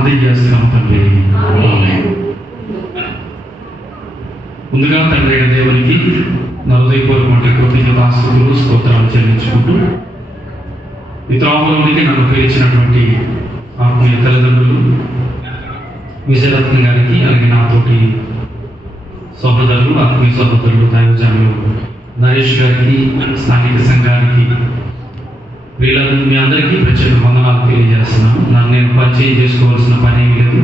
ప్రార్థన చేస్తున్నాం తండ్రి. ముందుగా తండ్రి అయిన దేవునికి నా హృదయపూర్వక కృతజ్ఞతాస్తుతులు స్తోత్రాలు చెల్లించుకుంటూ ఈ త్రోవలోనికి నన్ను పిలిచినటువంటి ఆత్మీయ తల్లిదండ్రులు విజయరత్న గారికి, అలాగే నాతోటి సహోదరులు, ఆత్మీయ సహోదరులు, దైవజనులు నరేష్ గారికి, స్థానిక సంఘానికి, వీళ్ళందరూ మీ అందరికీ ప్రత్యేక వందనాలు తెలియజేస్తున్నాను. నన్ను నేను పరిచయం చేసుకోవాల్సిన పని ఏమీ లేదు.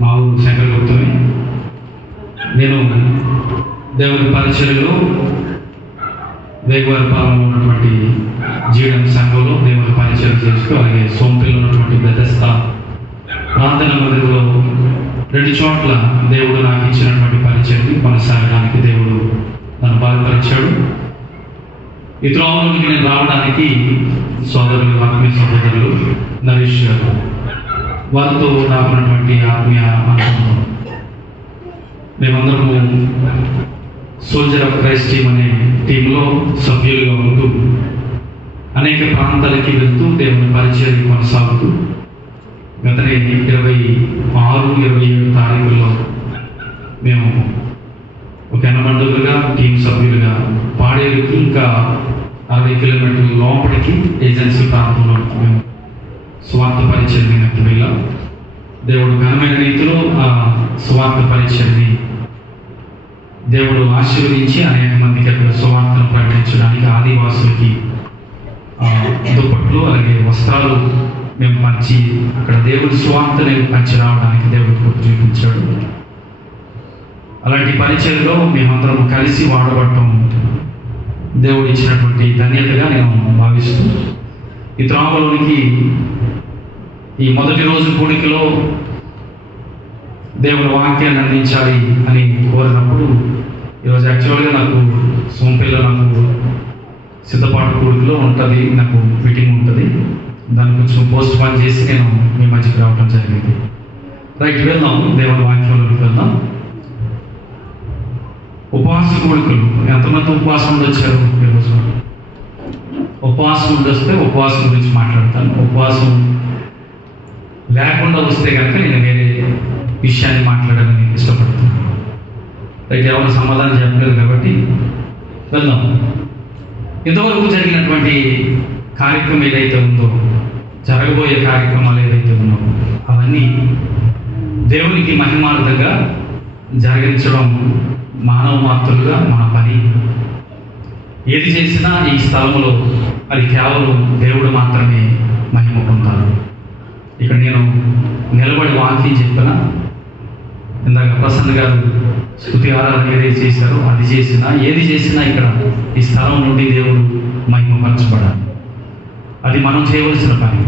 మా ఊరు శంకరగుప్తమే. నేను దేవుని పరిచయలో వేగవరపాలెంలో ఉన్నటువంటి జీడం సంఘంలో దేవుని పరిచయం చేస్తూ, అలాగే సోంపేలో ఉన్నటువంటి బెతెస్తా ప్రార్థన మందిరంలో 2 చోట్ల దేవుడు నాకు ఇచ్చినటువంటి పరిచయాన్ని కొనసాగడానికి దేవుడు నన్ను బలపరిచాడు. ఈ త్రోవలోకి నేను రావడానికి సోదరులు, ఆత్మీయ సహోదరులు నరేష్ గారు, వారితో నాకున్నటువంటి ఆత్మీయ అనుభవం, మేమందరము సోల్జర్ ఆఫ్ క్రైస్ట్ టీమ్ అనే టీంలో సభ్యులుగా ఉంటూ అనేక ప్రాంతాలకి వెళ్తూ దేవుని పరిచయం కొనసాగుతూ గత 26-27 తారీఖుల్లో మేము ఒక ఎనమండులుగా టీం సభ్యులుగా పాడేరుకి ఇంకా 60 కిలోమీటర్ల లోపలికి ఏజెన్సీ ప్రాంతంలో మేము స్వార్థ పరిచయానికి వెళ్ళాం. దేవుడు ఘనమైన రీతిలో ఆ స్వార్థ పరిచయాన్ని దేవుడు ఆశీర్వదించి అనేక మందికి అక్కడ సువార్తను ప్రకటించడానికి ఆదివాసులకి దుప్పట్లు, అలాగే వస్త్రాలు మేము పంచి అక్కడ దేవుడి సువార్తని పంచి రావడానికి దేవుడు కృప చూపించాడు. అలాంటి పరిచయంలో మేమందరం కలిసి వాడబడటం దేవుడు ఇచ్చినటువంటి ధన్యతగా నేను భావిస్తూ ఈ త్రోవలోనికి ఈ మొదటి రోజు కూడికలో దేవుని వాక్యాన్ని అందించాలి అని కోరినప్పుడు ఈరోజు యాక్చువల్గా నాకు సోంపేలో నాకు సిద్ధపాటు కూడికలో ఉంటుంది, నాకు మీటింగ్ ఉంటుంది. దాన్ని కొంచెం పోస్ట్ పోన్ చేసి నేను మీ మధ్యకి రావడం జరిగింది. రైట్, వెళ్దాం, దేవుని వాక్యంలోకి వెళ్దాం. ఉపవాస కూడికలు ఎంతమంది ఉపవాసం ఉండొచ్చారు ఈరోజు? ఉపవాసం ఉండొస్తే ఉపవాసం గురించి మాట్లాడతాను. ఉపవాసం లేకుండా వస్తే కనుక నేను వేరే విషయాన్ని మాట్లాడాలని నేను ఇష్టపడతాను. రైట్, ఎవరు సమాధానం చెప్పలేదు కాబట్టి వెళ్దాం. ఇంతవరకు జరిగినటువంటి కార్యక్రమం ఏదైతే ఉందో, జరగబోయే కార్యక్రమాలు ఏదైతే ఉన్నాయో అవన్నీ దేవునికి మహిమార్థంగా జరిగించడం మానవ మాత్రులుగా మన పని. ఏది చేసినా ఈ స్థలంలో అది కేవలం దేవుడు మాత్రమే మహిమ పొందాలి. ఇక్కడ నేను నిలబడి వాక్యం చెప్పిన, ఇందాక ప్రసన్న గారు స్తుతి ఆరాధన ఏదైతే చేశారో అది చేసినా, ఏది చేసినా ఇక్కడ ఈ స్థలం నుండి దేవుడు మహిమపరచబడాలి. అది మనం చేయవలసిన పని.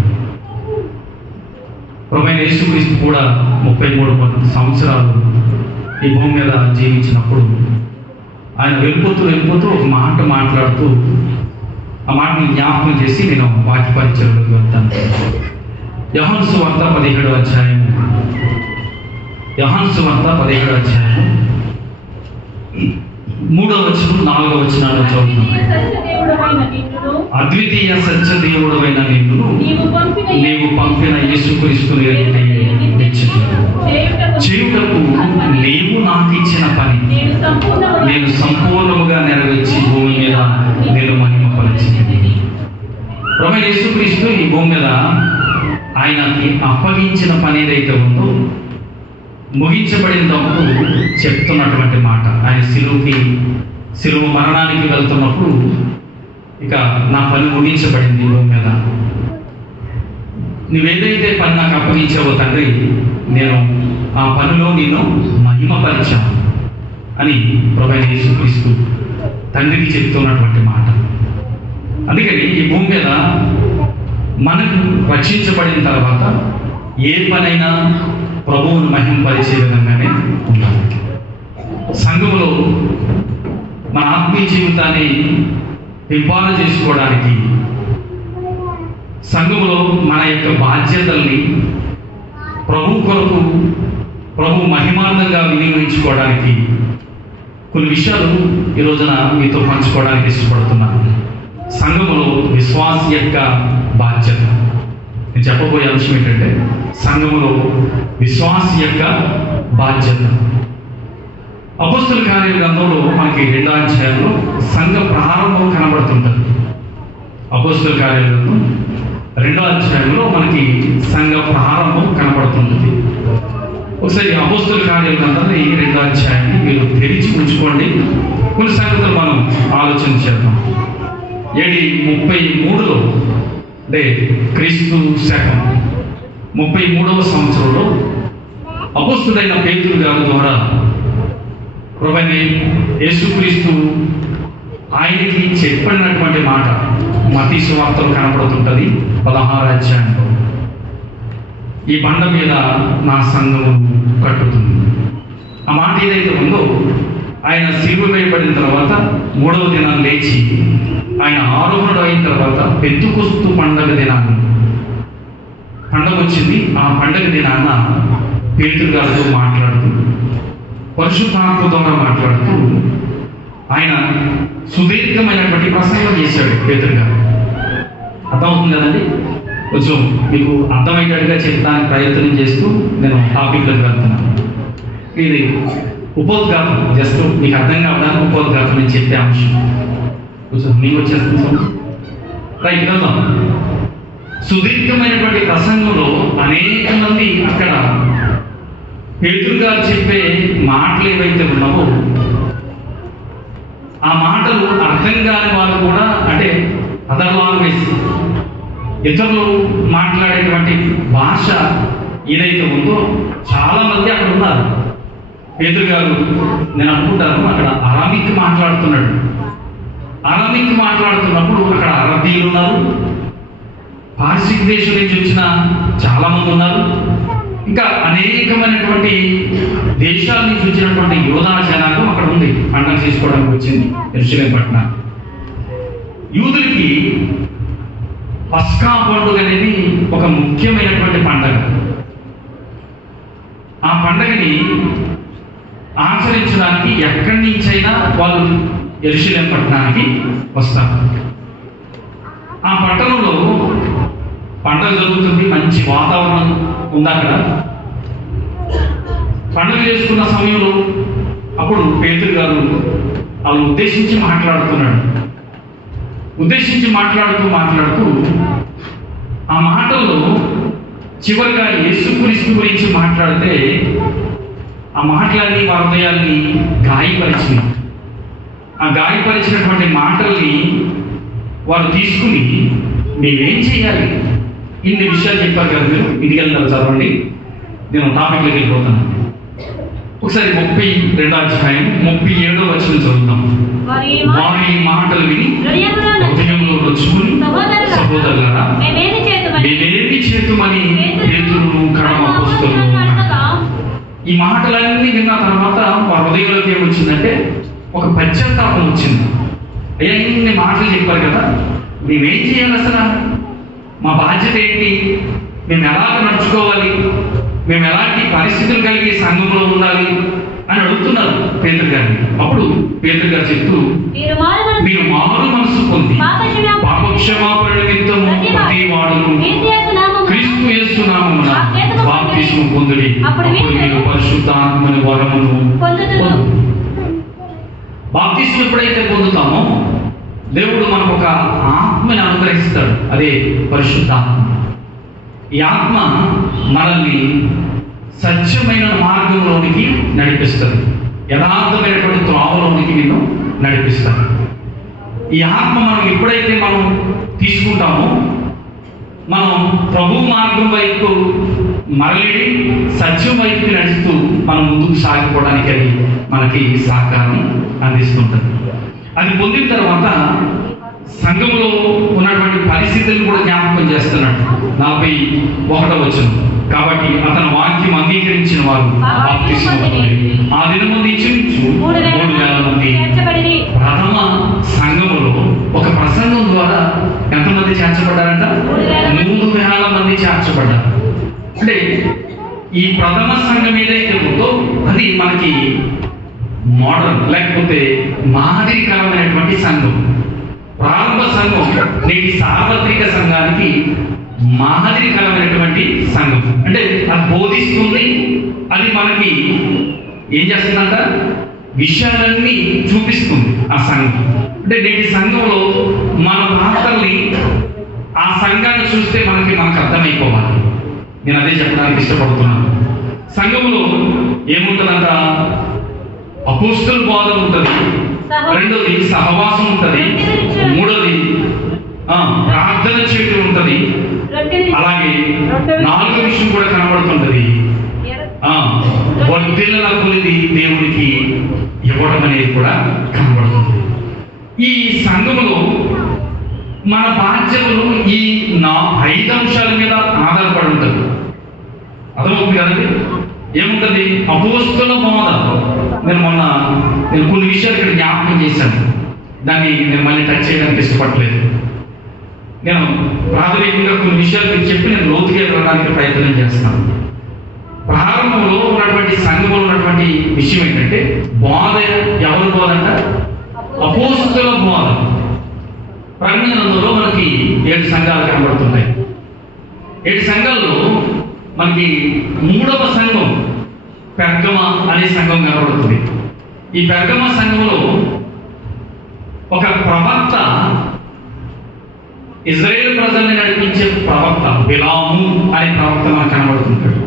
ప్రభువైన యేసుక్రీస్తు కూడా 33 సంవత్సరాలు ఈ భూమి మీద జీవించినప్పుడు ఆయన వెళ్ళిపోతూ ఒక మాట మాట్లాడుతూ ఆ మాటని జ్ఞాపకం చేసి నేను వాక్య పరిచయంలోకి వెళ్తాను. యోహాను సువార్త 17వ అధ్యాయం. యోహాను సువార్త 17వ అధ్యాయం 3వ వచనం 4వ వచనాలు చదువుతున్నాను. అద్వితీయ సత్య దేవుడవైన నిన్ను నీవు పంపిన యేసుక్రీస్తుని చేయుటకు నీవు నాకు ఇచ్చిన పని నేను సంపూర్ణముగా నెరవేర్చి భూమి మీద నేను మహిమపరిచింది. ప్రభువైన యేసుక్రీస్తు ఈ భూమి మీద ఆయనకి అప్పగించిన పని ఏదైతే ఉందో ముగించబడినప్పుడు చెప్తున్నటువంటి మాట. ఆయన సిలువ మరణానికి వెళ్తున్నప్పుడు ఇక నా పని ముగించబడింది భూమి మీద, నువ్వేదైతే పని నాకు అప్పగించావో తండ్రి, నేను ఆ పనిలో నిన్ను మహిమపరిచాను అని ప్రభువైన యేసుక్రీస్తు తండ్రికి చెప్తున్నటువంటి మాట. అందుకని ఈ భూమి మీద మనకు రక్షించబడిన తర్వాత ఏ పనైనా ప్రభువును మహిమపరిచే విధంగానే ఉండాలి. సంఘములో మన ఆత్మీయ జీవితాన్ని పెంపాలు చేసుకోవడానికి, సంఘములో మన యొక్క బాధ్యతల్ని ప్రభు కొరకు, ప్రభు మహిమార్థంగా వినియోగించుకోవడానికి కొన్ని విషయాలు ఈ రోజున మీతో పంచుకోవడానికి ఇష్టపడుతున్నాను. సంఘములో విశ్వాస యొక్క బాధ్యత. నేను చెప్పబోయే అంశం ఏంటంటే సంఘములో విశ్వాసి యొక్క బాధ్యత. అపోస్తల కార్యాల గ్రంథంలో మనకి 2వ అధ్యాయంలో సంఘ ప్రారంభం కనబడుతుంటుంది. అపోస్తల కార్యాల గ్రంథం 2వ అధ్యాయంలో మనకి సంఘ ప్రారంభం కనబడుతుంటుంది. ఒకసారి అపోస్తల కార్యాల గ్రంథాన్ని 2వ అధ్యాయాన్ని మీరు తెరిచి ఉంచుకోండి. కొన్ని సంగతులు మనం ఆలోచన చేద్దాం. AD 33లో అంటే క్రీస్తు శకం 33వ సంవత్సరంలో అపోస్తుడైన పేతురు గారి ద్వారా ప్రభువైన యేసుక్రీస్తు ఆయనకి చెప్పినటువంటి మాట మత్తయి సువార్తలో కనపడుతుంటుంది 16వ అధ్యాయంలో. ఈ బండ మీద నా సంఘము కట్టుతుంది. ఆ మాట ఏదైతే ఉందో ఆయన సిలువ వేయబడిన తర్వాత 3వ దినాన్ని లేచి ఆయన ఆరోహణుడు అయిన తర్వాత పెంతుకొస్తు పండగ దినాన్ని పండగ వచ్చింది. ఆ పండగ దినాన్న పేతురు గారితో మాట్లాడుతూ పరిశుద్ధాత్మ ద్వారా మాట్లాడుతూ ఆయన సుదీర్ఘమైనటువంటి ప్రసంగం చేశాడు పేతురు గారు. అర్థమవుతుంది కదండి? కొంచెం మీకు అర్థమయ్యేటట్టుగా చెప్పడానికి ప్రయత్నం చేస్తూ నేను టాపిక్లోకి వెళ్తున్నాను. ఇది ఉపోద్ఘాతం, జస్ట్ మీకు అర్థం కావడానికి ఉపోద్ఘాతం నేను చెప్పే అంశం. కొంచెం మీకు వచ్చేస్తుంది రైట్ వెళ్దాం. సుదీర్ఘమైనటువంటి ప్రసంగంలో అనేక మంది అక్కడ పేతురు గారు చెప్పే మాటలు ఏవైతే ఉన్నావో ఆ మాటలు అర్థం కాని వాళ్ళు కూడా, అంటే అదర్ లాంగ్వేజ్, ఇతరులు మాట్లాడేటువంటి భాష ఏదైతే ఉందో చాలా మంది అక్కడ ఉన్నారు. పేతురు గారు నేను అనుకుంటాను అక్కడ అరామిక్ మాట్లాడుతున్నాడు. అరామిక్ మాట్లాడుతున్నప్పుడు అక్కడ అరబీలు ఉన్నారు, పార్సిక్ దేశం నుంచి వచ్చిన చాలా మంది ఉన్నారు, ఇంకా అనేకమైనటువంటి దేశాల నుంచి వచ్చినటువంటి యోధా జనాంగం అక్కడ ఉంది. పండుగ చేసుకోవడానికి వచ్చింది యెరూషలేము పట్టణానికి. యూదులకి పస్కా పండుగ అనేది ఒక ముఖ్యమైనటువంటి పండుగ. ఆ పండుగని ఆచరించడానికి ఎక్కడి నుంచైనా వాళ్ళు యెరూషలేము పట్టణానికి వస్తారు. ఆ పట్టణంలో పండుగ జరుగుతుంది, మంచి వాతావరణం ఉంది అక్కడ. పండుగ చేసుకున్న సమయంలో అప్పుడు పేతురు గారు వాళ్ళు ఉద్దేశించి మాట్లాడుతున్నాడు. ఉద్దేశించి మాట్లాడుతూ ఆ మాటల్లో చివరిగా యేసుక్రీస్తు గురించి మాట్లాడితే ఆ మాటలన్నీ వారి హృదయాన్ని గాయపరిచినాయి. ఆ గాయపరిచినటువంటి మాటల్ని వారు తీసుకుని మేమేం చేయాలి, ఇన్ని విషయాలు చెప్పారు కదా, మీరు ఇంటికి వెళ్తారు చదవండి. నేను టాపిక్లోకి వెళ్ళిపోతాను. ఒకసారి 32వ అధ్యాయం 37వ వచనం చదువుతాం. వారి మాటలు విని హృదయంలో నొచ్చుకుని సహోదరులారా మేమేమి చేతుమని పేతురును కడమ అపోస్తలును. ఈ మాటలన్నీ విన్న తర్వాత వారి హృదయంలోకి ఏమొచ్చిందంటే ఒక పశ్చాత్తాపం వచ్చింది. అయ్యా ఇన్ని మాటలు చెప్పారు కదా, మేమేం చేయాలి, అసలు మా బాధ్యత ఏంటి, మేము ఎలా నడుచుకోవాలి, మేము ఎలాంటి పరిస్థితులు కలిగి సంఘంలో ఉండాలి అని అడుగుతున్నారు పేతురు గారిని. అప్పుడు పేతురు గారు చెప్తూ మీరు మారు మనసు పొంది పాపక్షమాపణ నిమిత్తము ప్రతి వాడును క్రీస్తు యేసు నామమున బాప్తిస్మము పొందుడి, అప్పుడు మీరు పరిశుద్ధాత్మని వరమును పొందుదురు. బాప్తిస్మం ఎప్పుడైతే పొందుతామో దేవుడు మనకు ఒక ఆత్మని అనుగ్రహిస్తాడు, అదే పరిశుద్ధాత్మ. ఈ ఆత్మ మనల్ని సత్యమైన మార్గంలోనికి నడిపిస్తుంది, యథార్థమైనటువంటి త్రోవలోనికి నిన్ను నడిపిస్తుంది. ఈ ఆత్మ మనం ఎప్పుడైతే మనం తీసుకుంటామో మనం ప్రభు మార్గం వైపు మరలి సత్యం వైపు నడుస్తూ మనం ముందుకు సాగిపోవడానికి అది మనకి సహకారాన్ని అందిస్తుంటుంది. అది పొందిన తర్వాత సంఘంలో ఉన్నటువంటి పరిస్థితులను కూడా జ్ఞాపకం చేస్తున్నాడు. 41వ వచనం. కాబట్టి అతను వాక్యం అంగీకరించిన వారు బాప్తిస్మం పొందిరి. ఆ దినమందు ఇంచుమించు 3,000 మంది. ప్రథమ సంఘములో ఒక ప్రసంగం ద్వారా ఎంతమంది చేర్చబడ్డారంట? 3,000 మంది చేర్చబడ్డారు. అంటే ఈ ప్రథమ సంఘం ఏదైతే ఉందో అది మనకి మోడల్ లేకపోతే మాదిరికరమైనటువంటి సంఘం. ప్రారంభ సంఘం నేటి సార్వత్రిక సంఘానికి మాదిరికరమైనటువంటి సంఘం. అంటే అది బోధిస్తుంది, అది మనకి ఏం చేస్తుందంట, విషయాలన్నీ చూపిస్తుంది ఆ సంఘం. అంటే నేటి సంఘంలో మన పాత్రల్ని ఆ సంఘాన్ని చూస్తే మనకు అర్థమైపోవాలి. నేను అదే చెప్పడానికి ఇష్టపడుతున్నాను. సంఘంలో ఏముంటుందంట, అపోస్తల బోధ ఉంటుంది, రెండోది సహవాసం ఉంటుంది, మూడోది ప్రార్థన చేయటం ఉంటుంది, అలాగే నాలుగో విషయం కూడా కనబడుతుంటది, వర్ధిల్ల కొలిది దేవుడికి ఇవ్వడం అనేది కూడా కనబడుతుంది. ఈ సంఘములో మన బాధ్యతలు ఈ 5 అంశాల మీద ఆధారపడి ఉంటుంది. అర్థమవుతుంది కదండి. ఏముంటుంది, అపోస్తల బోధ. నేను కొన్ని విషయాలు ఇక్కడ జ్ఞాపకం చేశాను, దాన్ని నేను మళ్ళీ టచ్ చేయడానికి ఇష్టపడలేదు. నేను ప్రాథమికంగా కొన్ని విషయాలు మీకు చెప్పి నేను లోతుగా వెళ్ళడానికి ప్రయత్నం చేస్తాను. ప్రారంభంలో ఉన్నటువంటి సంఘంలో ఉన్నటువంటి విషయం ఏంటంటే, బోధ ఎవరి బోధ అంట, అపోస్తల బోధ. ప్రకటన గ్రంథంలో మనకి 7 సంఘాలు కనబడుతున్నాయి. 7 సంఘాల్లో మనకి 3వ సంఘం పెర్గమ అనే సంఘం కనబడుతుంది. ఈ పెర్గమ సంఘంలో ఒక ప్రవక్త, ఇజ్రాయేల్ ప్రజల్ని నడిపించే ప్రవక్త బిలాము అనే ప్రవక్త మనకు కనబడుతుంటాడు.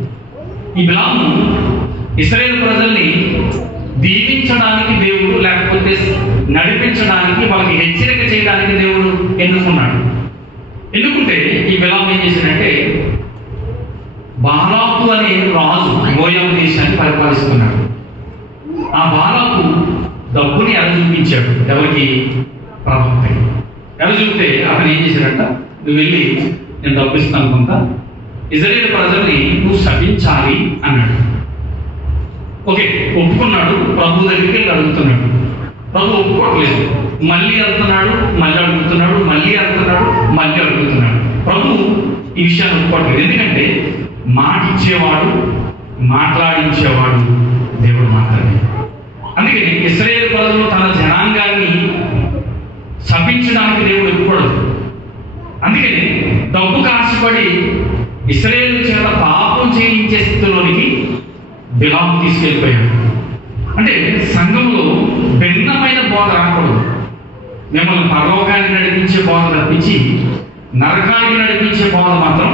ఈ బిలాము ఇజ్రాయేల్ ప్రజల్ని దీవించడానికి దేవుడు, లేకపోతే నడిపించడానికి, వాళ్ళకి హెచ్చరిక చేయడానికి దేవుడు ఎన్నుకున్నాడు. ఎందుకంటే ఈ బిలాము ఏం చేశాడంటే, బాలాకు అనే రాజు మోయాబు దేశాన్ని పరిపాలిస్తున్నాడు. ఆ బాలాకు డబ్బుని ఎలా చూపించాడు, ఎవరికి, ప్రవక్తకి. ఎలా చూపితే అతను ఏం చేశాడంట, నువ్వు వెళ్ళి నేను డబ్బు ఇస్తాను కొంత, ఇజ్రాయేల్ ప్రజల్ని నువ్వు శపించాలి అన్నాడు. ఓకే, ఒప్పుకున్నాడు. ప్రభు దగ్గరికి వెళ్ళి అడుగుతున్నాడు. ప్రభు ఒప్పుకోవట్లేదు. మళ్ళీ వెళ్తున్నాడు, మళ్ళీ అడుగుతున్నాడు, మళ్ళీ వెళ్తున్నాడు, మళ్ళీ అడుగుతున్నాడు. ప్రభు ఈ విషయాన్ని ఒప్పుకోవట్లేదు. ఎందుకంటే మాట ఇచ్చేవాడు, మాట్లాడించేవాడు దేవుడు మాత్రమే. అందుకని ఇశ్రాయేలు ప్రజలు తన జనాంగాన్ని శపించడానికి దేవుడు ఒప్పుకోడు. అందుకని డబ్బుకు ఆశపడి ఇశ్రాయేలు చేత పాపం చేయించే స్థితిలోనికి బిలాము తీసుకెళ్ళిపోయాడు. అంటే సంఘంలో భిన్నమైన బోధ రాకూడదు. మిమ్మల్ని పరలోకానికి నడిపించే బోధ తప్పించి నరకానికి నడిపించే బోధ మాత్రం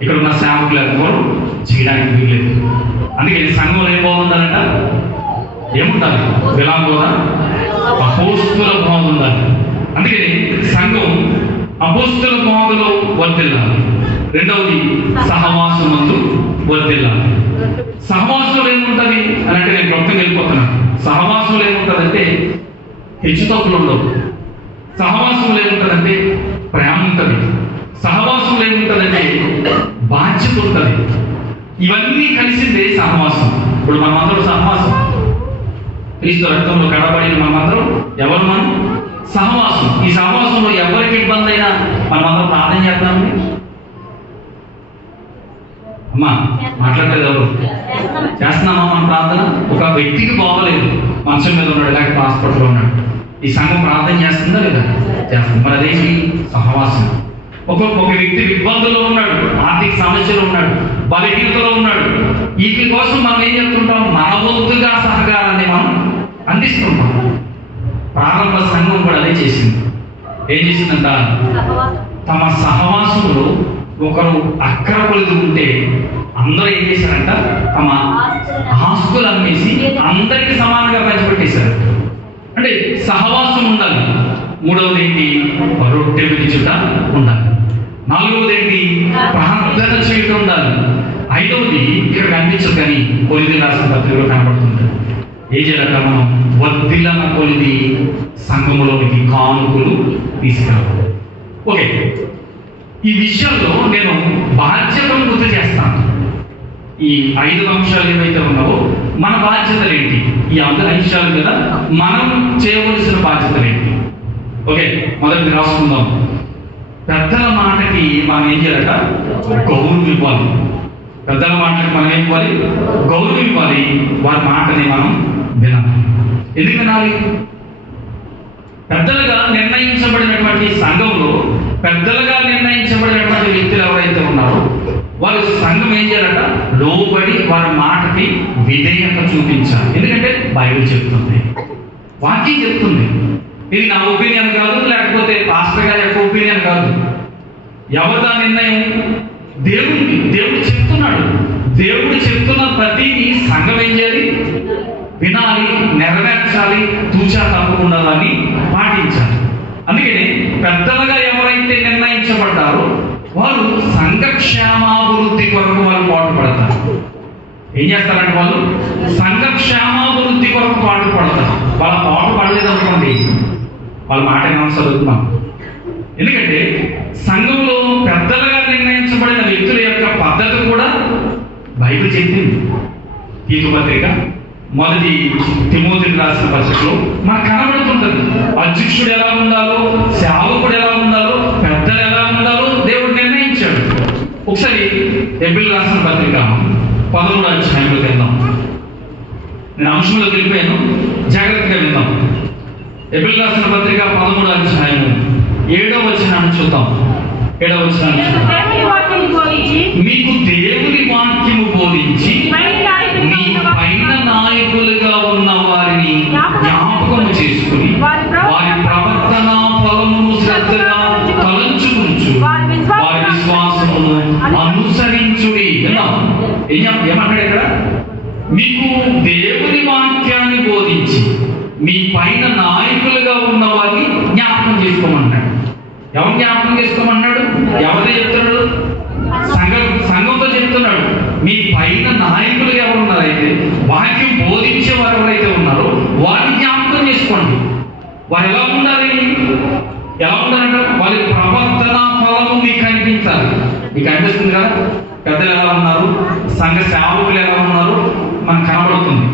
ఇక్కడ ఉన్న సేవకులు ఎవరు చేయడానికి వీల్లేదు. అందుకని సంఘంలో ఏం బోధ ఉండాలంట, ఏముండాలి, బిలాము బోధ, అపోస్తుల బోధ ఉండాలి. అందుకని సంఘం అపోస్తుల బోధలో వర్ధిల్లాలి. రెండవది సహవాసమందు వర్ధిల్లాలి. సహవాసంలో ఏముంటుంది అని అంటే, నేను క్రొత్తగా వెళ్ళిపోతున్నాను. సహవాసంలో ఏముంటుందంటే హెచ్చుతప్పులు ఉండవు. సహవాసంలో ఏముంటుందంటే ప్రేమ ఉంటుంది. సహవాసంలో ఏముంటుందంటే బాధ్యత ఉంటుంది. ఇవన్నీ కలిసిందే సహవాసం. ఇప్పుడు మనమందరం సహవాసం, క్రీస్తు రక్తంలో కడబడిన మనమందరం ఎవరు, మనం సహవాసం. ఈ సహవాసంలో ఎవరికి ఇబ్బంది అయినా మనమందరం ప్రార్థన చేద్దామండి. అమ్మా మాట్లాడలేదు, ఎవరు చేస్తున్నామా మన ప్రార్థన? ఒక వ్యక్తికి బాగోలేదు, మంచం మీద ఉన్నాడు, లేకపోతే హాస్పిటల్లో ఉన్నాడు, ఈ సంఘం ప్రార్థన చేస్తుందా లేదా? చేస్తుంది. మరి అదేంటి, సహవాసం. ఒక వ్యక్తి ఇబ్బందుల్లో ఉన్నాడు, ఆర్థిక సమస్యలో ఉన్నాడు, బలహీనతలో ఉన్నాడు, వీటి కోసం మనం ఏం చేస్తుంటాం, మన వంతుగా సహకారాన్ని మనం అందిస్తుంటాం. ప్రారంభ సంఘం కూడా అదే చేసింది. ఏం చేసిందంట, తమ సహవాసంలో ఒకరు అక్కర కొలిది ఉంటే అందరూ ఏం చేశారంట, తమ ఆస్తులు అమ్మేసి అందరికీ సమానంగా పంచిపెట్టేశారు. అంటే సహవాసం ఉండాలి. మూడవది ఏంటి, రొట్టె విరుచుట ఉండాలి. నాలుగవది ఏంటి, ప్రార్థన చేయటం ఉండాలి. ఐదవది ఇక్కడ కనిపించదు కానీ కొలిది రాసిన పత్రికలో కనబడుతుంది. ఏం చేయాలంట, మనం వర్ధిల్లన కొలిది సంఘములోనికి కానుకలు తీసుకురావాలి. ఓకే, ఈ విషయంలో నేను బాధ్యతను గుర్తు చేస్తాను. ఈ 5 అంశాలు ఏవైతే ఉన్నావో మన బాధ్యతలు ఏంటి, ఈ 5 అంశాలు కదా మనం చేయవలసిన బాధ్యతలు ఏంటి. ఓకే, మొదటి రాసుకుందాం. పెద్దల మాటకి మనం ఏం చేయాలట, గౌరవం ఇవ్వాలి. పెద్దల మాటకి మనం ఏం ఇవ్వాలి, గౌరవం ఇవ్వాలి. వారి మాటని మనం వినాలి. ఎందుకు వినాలి? పెద్దలుగా నిర్ణయించబడినటువంటి సంఘంలో పెద్దలుగా నిర్ణయించబడినటువంటి వ్యక్తులు ఎవరైతే ఉన్నారో వాళ్ళు సంఘం ఏం చేయాలట, లోబడి వారి మాటకి విధేయత చూపించాలి. ఎందుకంటే బైబిల్ చెప్తుంది, వాక్యం చెప్తుంది. ఇది నా ఒపీనియన్ కాదు, లేకపోతే పాస్టర్ గారి యొక్క ఒపీనియన్ కాదు. ఎవరిదా నిర్ణయం? దేవుడికి. దేవుడు చెప్తున్నాడు. దేవుడు చెప్తున్న ప్రతిదీ సంఘం ఏం చేయాలి? వినాలి, నెరవేర్చాలి, తూచా తప్పకుండా దాన్ని పాటించాలి. అందుకని పెద్దలుగా ఎవరైతే నిర్ణయించబడ్డారో వారు సంఘక్షేమాభివృద్ధి కొరకు వాళ్ళు పాటుపడతారు. ఏం చేస్తారంటే వాళ్ళు సంఘక్షేమాభివృద్ధి కొరకు పాటుపడతారు. వాళ్ళ పాటుపడలేదు అనుకోండి, వాళ్ళ మాట ఏమో చదువుతున్నాం. ఎందుకంటే సంఘంలో పెద్దలుగా నిర్ణయించబడిన వ్యక్తుల యొక్క పద్ధతి కూడా బైబిల్ చెప్పింది. తీతు పత్రిక 1 తిమోతికి రాసిన పత్రికలో మనకు కనబడుతుంటది. అధ్యక్షుడు ఎలా ఉండాలో, సేవకుడు ఎలా ఉండాలో, పెద్దలు ఎలా ఉండాలో దేవుడు నిర్ణయించాడు. ఒకసారి హెబ్రీయులకు రాసిన పత్రిక 13వ అధ్యాయంలోకి వెళ్దాం. నేను అంశంలోకి వెళ్ళిపోయాను, జాగ్రత్తగా విందాం. హెబ్రీయులకు రాసిన పత్రిక 13వ అధ్యాయం 7వ వచనాన్ని చూద్దాం. 7వ వచనాన్ని మీకు దేవుని వాక్యము బోధించి మీ పైన నాయకులుగా ఉన్న వారిని జ్ఞాపకం చేసుకుని వారి ప్రవర్తన ఫలమును శ్రద్ధగా తలంచుకుంటూ వారి విశ్వాసమును అనుసరించుడి. ఏమంటాడు ఇక్కడ? మీకు దేవుని వాక్యాన్ని బోధించి మీ పైన నాయకులుగా ఉన్న వారిని జ్ఞాపకం చేసుకోమన్నాడు. ఎవరు జ్ఞాపకం చేసుకోమన్నాడు? ఎవరితో చెప్తున్నాడు? సంఘంతో చెప్తున్నాడు. మీ పైన నాయకులు ఎవరు ఉన్నారైతే, వాక్యం బోధించే వారు ఎవరైతే ఉన్నారో వారిని జ్ఞాపకం చేసుకోండి. వారు ఎలా ఉండాలి? ఎలా ఉండాలంటే వారి ప్రవర్తన ఫలము మీకు కనిపించాలి. మీకు అనిపిస్తుంది కదా, పెద్దలు ఎలా ఉన్నారు, సంఘ సేవకులు ఎలా ఉన్నారు మనకు కనబడుతుంది.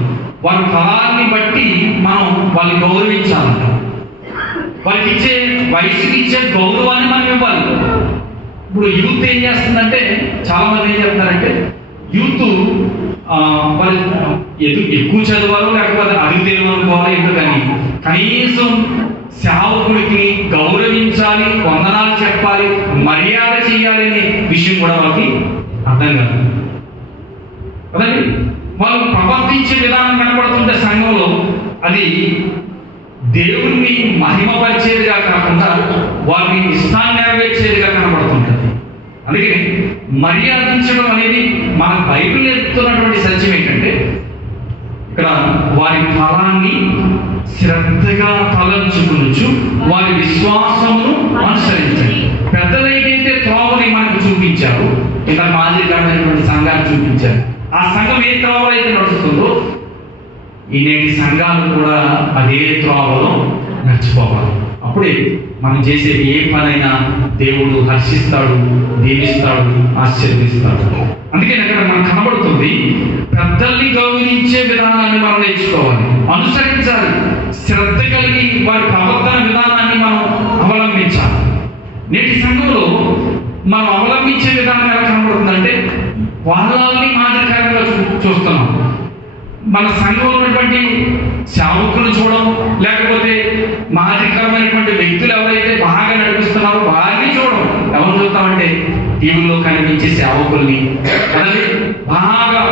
వారి ఫలాన్ని బట్టి మనం వాళ్ళని గౌరవించాలంట. వారికి ఇచ్చే వయసుకి ఇచ్చే గౌరవాన్ని మనం ఇవ్వాలి. ఇప్పుడు యూత్ ఏం చేస్తుందంటే, చాలా మంది ఏం చెప్తారంటే, యూత్ వాళ్ళు ఎక్కువ చదవాలో లేకపోతే అడుగుదేమో అనుకోవాలో ఎందుకు, కానీ కనీసం సేవకుడికి గౌరవించాలి, వందనాలు చెప్పాలి, మర్యాద చేయాలి అనే విషయం కూడా వాళ్ళకి అర్థం కాదు కదండి. వాళ్ళు ప్రవర్తించే విధానం కనబడుతుంటే సంఘంలో అది దేవుణ్ణి మహిమపరిచేదిగా కాకుండా వారిని ఇష్టాన్ని నెరవేర్చేదిగా కనబడుతుంటుంది. అందుకే మర్యాదించడం అనేది మన బైబిల్ చెప్తున్నటువంటి సత్యం ఏంటంటే, ఇక్కడ వారి ఫలాన్ని శ్రద్ధగా తలంచుకునొచ్చు వారి విశ్వాసమును అనుసరించండి. పెద్దలు ఏదైతే త్రోవని మనకు చూపించారు, ఇక్కడ మాదిరికమైనటువంటి సంఘాన్ని చూపించారు. ఆ సంఘం ఏ త్రోవలో అయితే నడుస్తుందో ఈనేటి సంఘాలు కూడా అదే త్రోవలో నడిచిపోవాలి. అప్పుడే మనం చేసే ఏ పనైనా దేవుడు హర్షిస్తాడు, దీవిస్తాడు, ఆశీర్వదిస్తాడు. అందుకని అక్కడ మనకు కనబడుతుంది, పెద్దల్ని గౌరవించే విధానాన్ని మనం నేర్చుకోవాలి, అనుసరించాలి, శ్రద్ధ కలిగి వారి ప్రవర్తన విధానాన్ని మనం అవలంబించాలి. నేటి సంఘంలో మనం అవలంబించే విధానం ఎలా కనబడుతుందంటే, వాళ్ళని మాదిరికరంగా చూస్తున్నాం. మన సంఘంలో ఉన్నటువంటి సేవకులను చూడడం, లేకపోతే మాదిరికరమైనటువంటి వ్యక్తులు ఎవరైతే బాగా నడిపిస్తున్నారో వారిని చూడడం. ఎవరు చూస్తామంటే టీవీలో కనిపించే సేవకుల్ని, అలాగే బాగా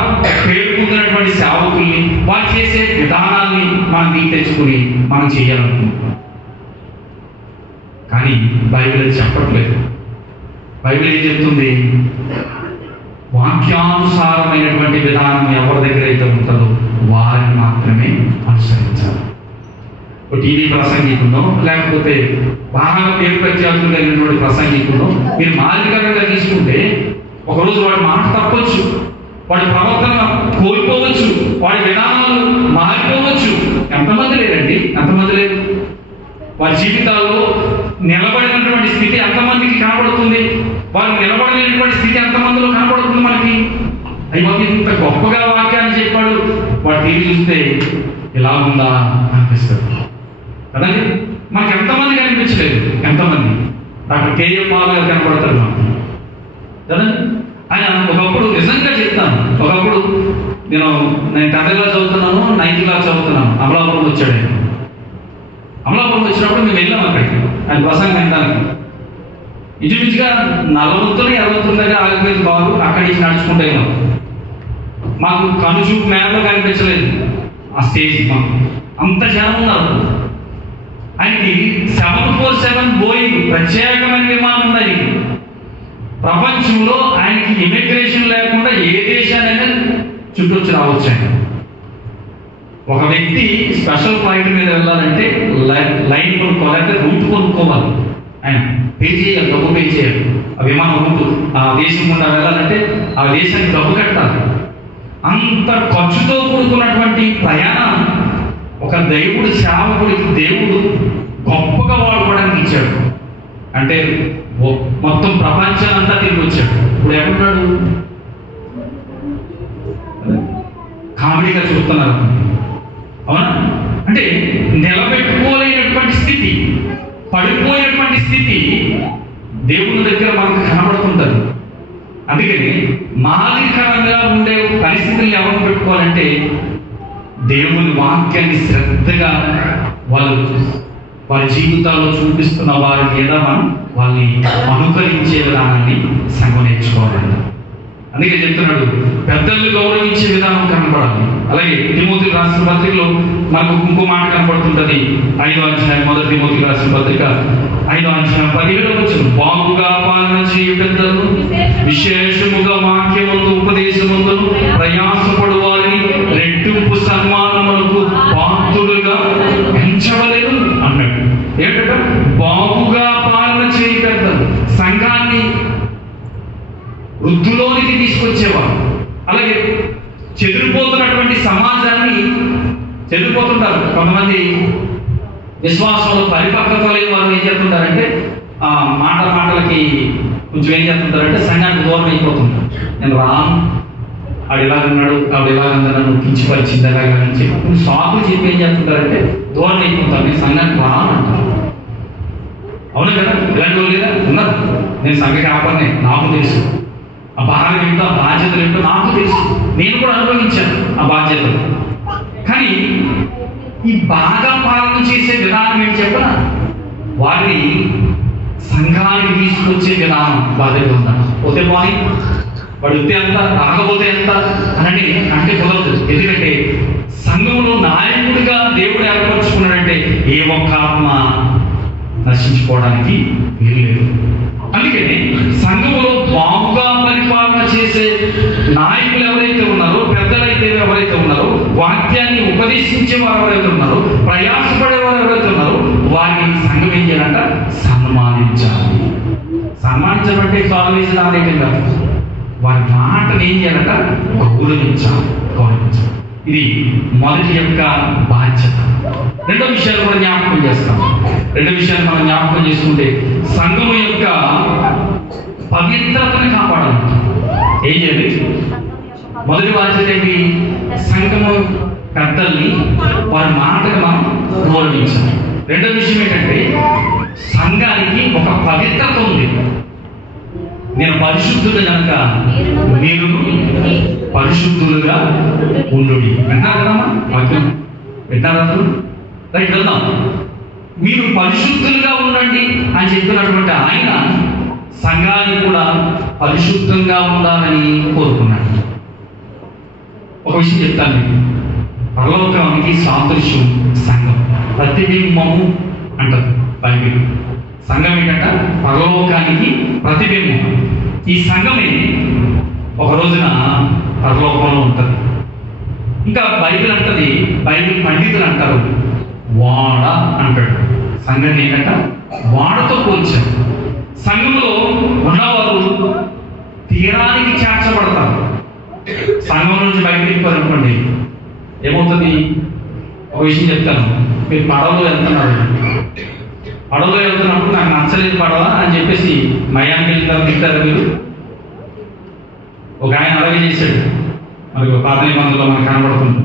పేరు పొందినటువంటి సేవకుల్ని, వారు చేసే విధానాల్ని మనం దిగి తెచ్చుకుని మనం చేయాలనుకుంటున్నాం. కానీ బైబిల్ చెప్పట్లేదు. బైబిల్ ఏం చెప్తుంది? వాక్యానుసారమైనటువంటి విధానం ఎవరి దగ్గర అయితే ఉంటుందో వారిని మాత్రమే అనుసరించాలి. టీవీ ప్రసంగికుందో, లేకపోతే బాగా పేరు ప్రఖ్యాతులు కలిగినటువంటి ప్రసంగికుందో మీరు మాదిరికరంగా తీసుకుంటే ఒకరోజు వాడి మాట తప్పొచ్చు, వాడి ప్రవర్తన కోల్పోవచ్చు, వాడి విధానాలు మారిపోవచ్చు. ఎంతమంది లేరండి? ఎంతమంది లేదు? వారి జీవితాల్లో నిలబడినటువంటి స్థితి ఎంతమందికి కనబడుతుంది? వాళ్ళు నిలబడలేనటువంటి స్థితి ఎంతమందిలో కనబడుతుంది మనకి? అయ్యో ఇంత గొప్పగా వాక్యాన్ని చెప్పాడు, వాడు టీవీ చూస్తే ఇలా ఉందా అనిపిస్తుంది కదండి. మనకి ఎంతమంది కనిపించలేదు? ఎంతమంది? డాక్టర్ కేఎం పాల్ గారు కనబడతారు మనకు కదండి. ఆయన ఒకప్పుడు నిజంగా చెప్తాను, ఒకప్పుడు నేను 10th క్లాస్ చదువుతున్నాను, 9th క్లాస్ చదువుతున్నాను. అమలాపురం వచ్చాడు ఆయన. అమలాపురం వచ్చినప్పుడు మేము వెళ్ళాం అక్కడికి ఆయన ప్రసంగం వినడానికి. ఇంచుమించుగా 40 20 దగ్గర ఆగిపోయింది కారు. అక్కడి నుంచి నడుచుకుంటే మాకు కనుచూపు మేరలో కనిపించలేదు ఆ స్టేజ్. మాకు అంత జనం ఉన్నారు. ఆయనకి 747 బోయింగ్ ప్రత్యేకమైన విమానం ఉన్నది. ప్రపంచంలో ఆయనకి ఇమిగ్రేషన్ లేకుండా ఏ దేశానైనా చుట్టొచ్చి రావచ్చు. ఆయన ఒక వ్యక్తి స్పెషల్ ఫ్లైట్ మీద వెళ్ళాలంటే లైన్ కొనుక్కోవాలంటే రూట్ కొనుక్కోవాలి. ఆయన పే చేయాలి, డబ్బు పే చేయాలి. ఆ విమానం రూట్ ఆ దేశం గుండా వెళ్ళాలంటే ఆ దేశానికి డబ్బు కట్టాలి. అంత ఖర్చుతో కూడుకున్నటువంటి ప్రయాణం ఒక దేవుడు సేవకుడికి దేవుడు గొప్పగా వాడుకోవడానికి ఇచ్చాడు. అంటే మొత్తం ప్రపంచానంతా తిరిగి వచ్చాడు. ఇప్పుడు ఎక్కడున్నాడు? కామెడీగా చూస్తున్నారు, అవునా? అంటే నిలబెట్టుకోలేనటువంటి స్థితి, పడిపోయినటువంటి స్థితి దేవుని దగ్గర మనకు కనబడుతుంటుంది. అందుకని మాదిరికరంగా ఉండే పరిస్థితులు ఎవరు పెట్టుకోవాలంటే దేవుని వాక్యాన్ని శ్రద్ధగా వారి జీవితాల్లో చూపిస్తున్న వారి మీద మనం వాళ్ళని అనుకరించే విధానాన్ని సంఘం నేర్చుకోవాలంట. అందుకే చెప్తున్నాడు, పెద్దల్ని గౌరవించే విధానం కనపడాలి. అలాగే తిమోతికి రాసిన పత్రికలో మనకు ఇంకో మాట కనపడుతుంటది. 5వ అధ్యాయం 1 తిమోతికి రాసిన పత్రిక 5వ అధ్యాయం 17వ వచనం, బాగుగా పాలన చేయు పెద్దలు విశేషముగా వాక్యమందు ఉపదేశమందును ప్రయాసపడు వారిని రెట్టింపు సన్మానములకు పాత్రులుగా పెంచవలేదు అన్నాడు. ఏంటంటే బాగుగా పాలన చేయు పెద్దలు సంఘాన్ని వృద్ధిలోనికి తీసుకొచ్చేవారు. అలాగే చెదిరిపోతున్నటువంటి సమాజాన్ని, చెదిరిపోతుంటారు కొంతమంది విశ్వాసంలో పరిపక్వత లేని వారు ఏం చేస్తుంటారంటే మాటలకి కొంచెం ఏం చేస్తుంటారంటే సంఘానికి దూరం అయిపోతుంటారు. నేను రాను, ఆడు ఇలాగన్నాడు, ఆవిడ ఇలాగన్నాడు, నువ్వు కించిపరిచింది అలాగా అని చెప్పి కొన్ని సాకులు చెప్పి ఏం చేస్తుంటారంటే దూరం అయిపోతారు. నేను సంఘానికి రాను అంటారు. అవును కదా? ఇలాంటి వాళ్ళు లేదా ఉన్నారు. నేను సంఘ కాపాడినే, నాకు తెలుసు ఆ భారం ఏంటో, ఆ బాధ్యతలు ఏంటో నాకు తెలుసు, నేను కూడా అనుభవించాను ఆ బాధ్యతలు. కానీ ఈ బాగా పాలన చేసే విధానం ఏంటి చెప్పనా? వారిని సంఘానికి తీసుకొచ్చే విధానం వాళ్ళ దగ్గర ఉందా? పోతే పోనీ, వాడు వస్తే ఎంత, రాకపోతే ఎంత అని అంటే కుదరదు. ఎందుకంటే సంఘంలో నాయకుడిగా దేవుడు ఏర్పరచుకున్నాడంటే ఏ ఒక్క ఆత్మ నశించుకోవడానికి వీల్లేదు. అందుకని సంఘంలో బాగుగా పరిపాలన చేసే నాయకులు ఎవరైతే ఉన్నారో, పెద్దలైతే ఎవరైతే ఉన్నారో, వాక్యాన్ని ఉపదేశించే వారు ఎవరైతే ఉన్నారో, ప్రయాసపడేవారు ఎవరైతే ఉన్నారో వారిని సంఘం ఏం చేయాలంట? సన్మానించాలి. సన్మానించమంటే కాలేజీలు అనేకం కాదు, వారి మాటను ఏం చేయాలంట? గౌరవించాలి. ఇది మొదటి యొక్క బాధ్యత. రెండో విషయాలు కూడా జ్ఞాపకం చేస్తాం. రెండో విషయాలు మనం జ్ఞాపకం చేసుకుంటే సంఘం యొక్క పవిత్రతను కాపాడాలి. ఏం చేయాలి? మొదటి బాధ్యత ఏంటి? సంఘము పెద్దల్ని వారి మాటకు మనం గౌరవించాలి. రెండో విషయం ఏంటంటే సంఘానికి ఒక పవిత్రత ఉంది. నేను పరిశుద్ధుడు కనుక మీరు పరిశుద్ధులుగా ఉండు. వింటారు కదమ్మా వాక్యం? వింటారా? రైట్, వెళ్దాం. మీరు పరిశుద్ధులుగా ఉండండి అని చెప్పినటువంటి ఆయన సంఘాన్ని కూడా పరిశుద్ధంగా ఉండాలని కోరుకున్నాడు. ఒక విషయం చెప్తాను మీకు. పరలోకానికి సాదృశ్యం సంఘం, ప్రతిబింబము అంటారు బైబిల్. సంఘం ఏంటంట? పరలోకానికి ప్రతిబింబం. ఈ సంఘమే ఒక రోజున పరలోకంలో ఉంటుంది. ఇంకా బైబిల్ అంటది, బైబిల్ పండితులు అంటారు వాడ అంటాడు. సంఘం ఏంటంట? వాడతో పోల్చారు. సంఘంలో ఉన్నవారు తీరానికి చేర్చబడతారు. సంఘం నుంచి బయటకు వెళ్ళిపోరనుకోండి, ఏమవుతుంది? ఒక విషయం చెప్తాను. మీరు పడవలో వెళ్తున్నారు, పడవలో వెళ్తున్నప్పుడు నాకు నచ్చలేదు పడవ అని చెప్పేసి మయానికి వెళ్తారు, తింటారు మీరు. ఒక ఆయన అలాగే చేశాడు. మరి పాత నిబంధనలో మనకు కనబడుతుంది.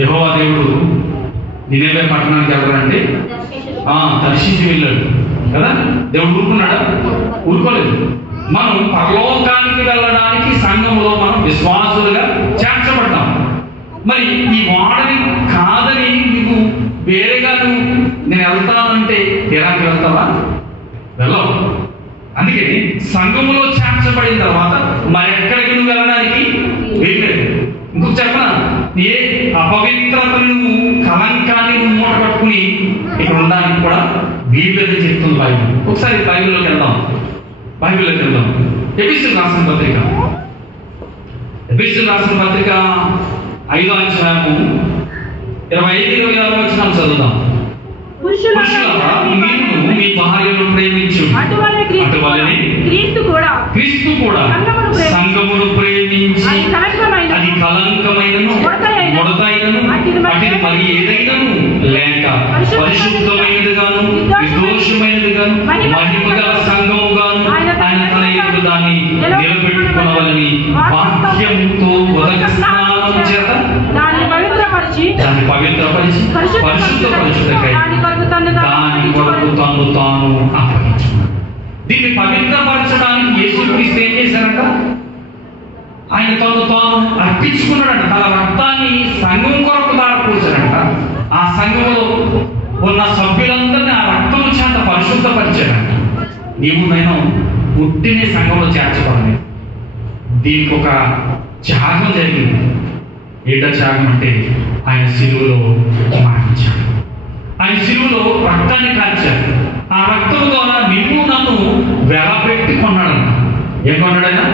యెహోవా దేవుడు నినెవే పట్టణానికి వెళ్ళాలంటే తర్షీషు వెళ్ళాడు కదా. దేవుడు ఊరుకున్నాడా? ఊరుకోలేదు. మనం పరలోకానికి వెళ్ళడానికి సంఘంలో మనం విశ్వాసులుగా చేర్చబడ్డాం. మరి ఈ వాడని కాదని నీకు వేరేగా నేను వెళ్తానంటే తీరానికి వెళ్తావా? వెళ్ళవు. అందుకని సంఘములో చేర్చబడిన తర్వాత మరెక్కడికి నువ్వు వెళ్ళడానికి వీల్లేదు. ఇంకొక చెప్పనా, ఏ అపవిత్రతను నువ్వు కలంకాన్ని మూట పట్టుకుని ఇక్కడ ఉండడానికి కూడా వీల్లేదని చెప్తుంది బైబిల్. ఒకసారి బైబిల్లోకి వెళ్దాం. ఎఫెసీయులకు రాసిన పత్రిక 5వ అధ్యాయము 25-26 వచనాలు చదువుదాం. పురుషులారా, మీరు మీ భార్యను ప్రేమించు, అటువలనే క్రీస్తు కూడా సంఘమును ప్రేమించి అది కలంకమైనను ముడతైనను అటుది మరి ఏదైనను లేక పరిశుద్ధమైనదిగాను నిర్దోషమైనదిగాను మహిమగల సంఘముగాను ఆయన తన ఎదుట దాన్ని నిలబెట్టుకునవలని వాక్యముతో ఉదక స్నానం చేత దాన్ని పవిత్రపరిచి పరిశుద్ధపరచుటకై దాని కొరకు తను తాను అప్పగించుకున్నాడు. దీన్ని పవిత్రపరచడానికి యేసుక్రీస్తు ఏం చేశారంట? ఆయన తను తాను అర్పించుకున్నాడంట. తన రక్తాన్ని సంఘం కొరకు దారిపోసాడంట. ఆ సంఘంలో ఉన్న సభ్యులందరినీ ఆ రక్తము చేత పరిశుద్ధపరిచాడంట. నీవు నేను పుట్టినే సంఘంలో చేర్చబడలేదు. దీనికి ఒక త్యాగం జరిగింది. ఏట త్యాగం అంటే ఆయన శిలువలో మరణించాడు. ఆయన శిలువలో రక్తాన్ని కాల్చాడు. ఆ రక్తం ద్వారా నిన్ను నన్ను వెలపెట్టి కొన్నాడు. ఏం కొన్నాడైనా?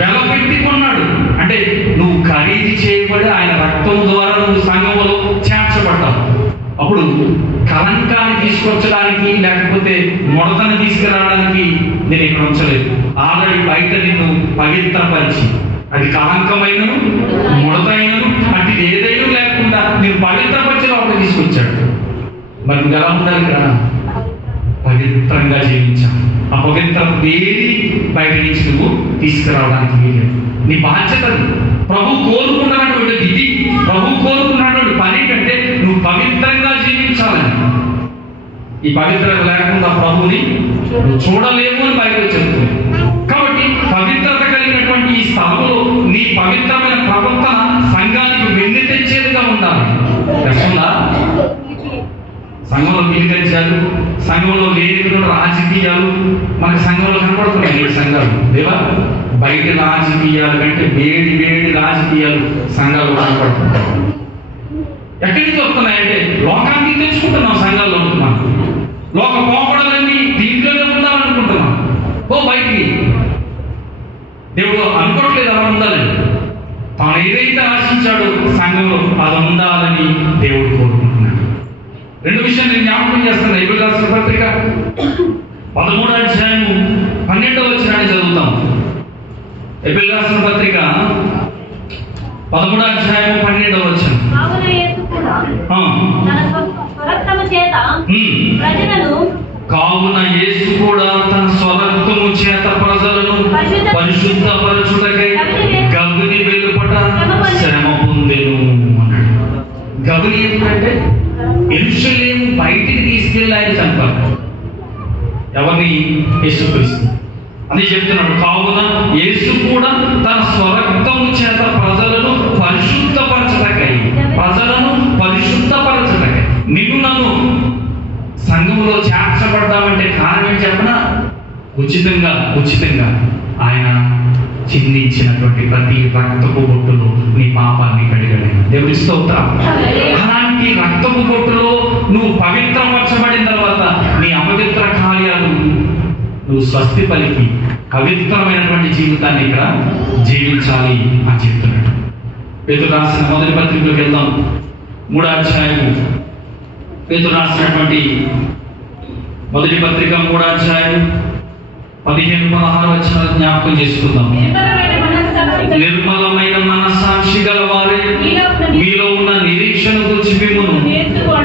వెలపెట్టి కొన్నాడు. అంటే నువ్వు ఖరీదు చేయబడి ఆయన రక్తం ద్వారా నువ్వు సంఘంలో చేర్చబడ్డావు. అప్పుడు కలంకాన్ని తీసుకొచ్చడానికి లేకపోతే ముడతని తీసుకురావడానికి నేను ఇక్కడ ఉంచలేదు. ఆల్రెడీ బయట నిన్ను పవిత్రపరిచి అది కలంకమైనను ముడతైనను అంటే ఏదైనా లేకుండా నేను పవిత్రపరిచి లోపలికి తీసుకొచ్చాడు. మరి నువ్వు ఎలా ఉండాలి కదా? పవిత్రంగా జీవించాలి. ఆ పవిత్రం ఏది బయట నుంచి నువ్వు తీసుకురావడానికి వీలేదు. నీ బాధ్యత. ప్రభు కోరుకున్నటువంటి ఇది ప్రభు కోరుకున్నటువంటి పని కంటే నువ్వు పవిత్రంగా జీవించాలని. ఈ పవిత్రత లేకుండా ప్రభుని నువ్వు చూడలేము అని బైబిల్ చెప్తుంది. కాబట్టి పవిత్రత కలిగినటువంటి ఈ స్థలంలో నీ పవిత్రమైన ప్రవర్తన సంఘానికి వెన్ను తెచ్చేదిగా ఉండాలి. తెలుస్తుందా? సంఘంలో గిలికరించాలు, సంఘంలో లేని రాజకీయాలు మన సంఘంలో కనపడుతున్నాయి. 7 సంఘాలు దేవా, బయట రాజకీయాలు కంటే వేడి రాజకీయాలు సంఘాలు కనపడుతున్నాయి. ఎక్కడి నుంచి వస్తున్నాయంటే లోకానికి తెచ్చుకుంటున్నాం. సంఘాల్లో ఉంటున్నాం. లోక పోకడలన్నీ దీంట్లోనే ఉండాలనుకుంటున్నాం. బయటికి దేవుడు అనుకోవట్లేదు అలా ఉండాలని. తాను ఏదైతే ఆశించాడో సంఘంలో అది ఉండాలని దేవుడు కోరుకుంటున్నాడు. 2 విషయాలు నేను జ్ఞాపకం చేస్తాను. హెబ్రీయులకు రాసిన పత్రిక 13వ అధ్యాయము 12వ వచనాన్ని చదువుతాం. హెబ్రీయులకు రాసిన పత్రిక 13వ అధ్యాయము 12వ వచనం. కావున యేసు కూడా తన స్వరక్తము చేత ప్రజలను పరిశుద్ధపరచుటకై గవిని వెలుపట శ్రమ పొందెను అన్నాడు. గవిని ఎందుకంటే యెరూషలేము బయటికి తీసుకెళ్ళి ఆయన చంపారు. ఎవరిని? యేసుక్రీస్తు అని చెప్తున్నాడు. కావున యేసు కూడా తన స్వరక్తము చేత ప్రజలను పరిశుద్ధపరచటకై నిన్ను నన్ను సంఘంలో చేర్చబడ్డామంటే కారణం చెప్పనా? ఉచితంగా ఆయన చిందించినటువంటి ప్రతి రక్తపు బొట్టులో నీ పాపాన్ని కడిగాడు. దేవుడి స్తోత్రం. అలాంటి రక్తపు బొట్టులో నువ్వు పవిత్రపరచబడిన తర్వాత నీ అపవిత్ర కార్యాలు నువ్వు స్వస్తి పలికి పవిత్రమైనటువంటి జీవితాన్ని ఇక్కడ జీవించాలి అని చెప్తున్నాడు. పేతురు రాసిన మొదటి పత్రికలోకి వెళ్దాం. 3వ అధ్యాయము. పేతురు రాసినటువంటి మొదటి పత్రిక 3వ అధ్యాయం 15-16 వచనాలు జ్ఞాపకం చేసుకుందాం. నిర్మలమైన మనస్సాక్షి గల వారే మీలో ఉన్న నిరీక్షణ గురించి మిమ్మును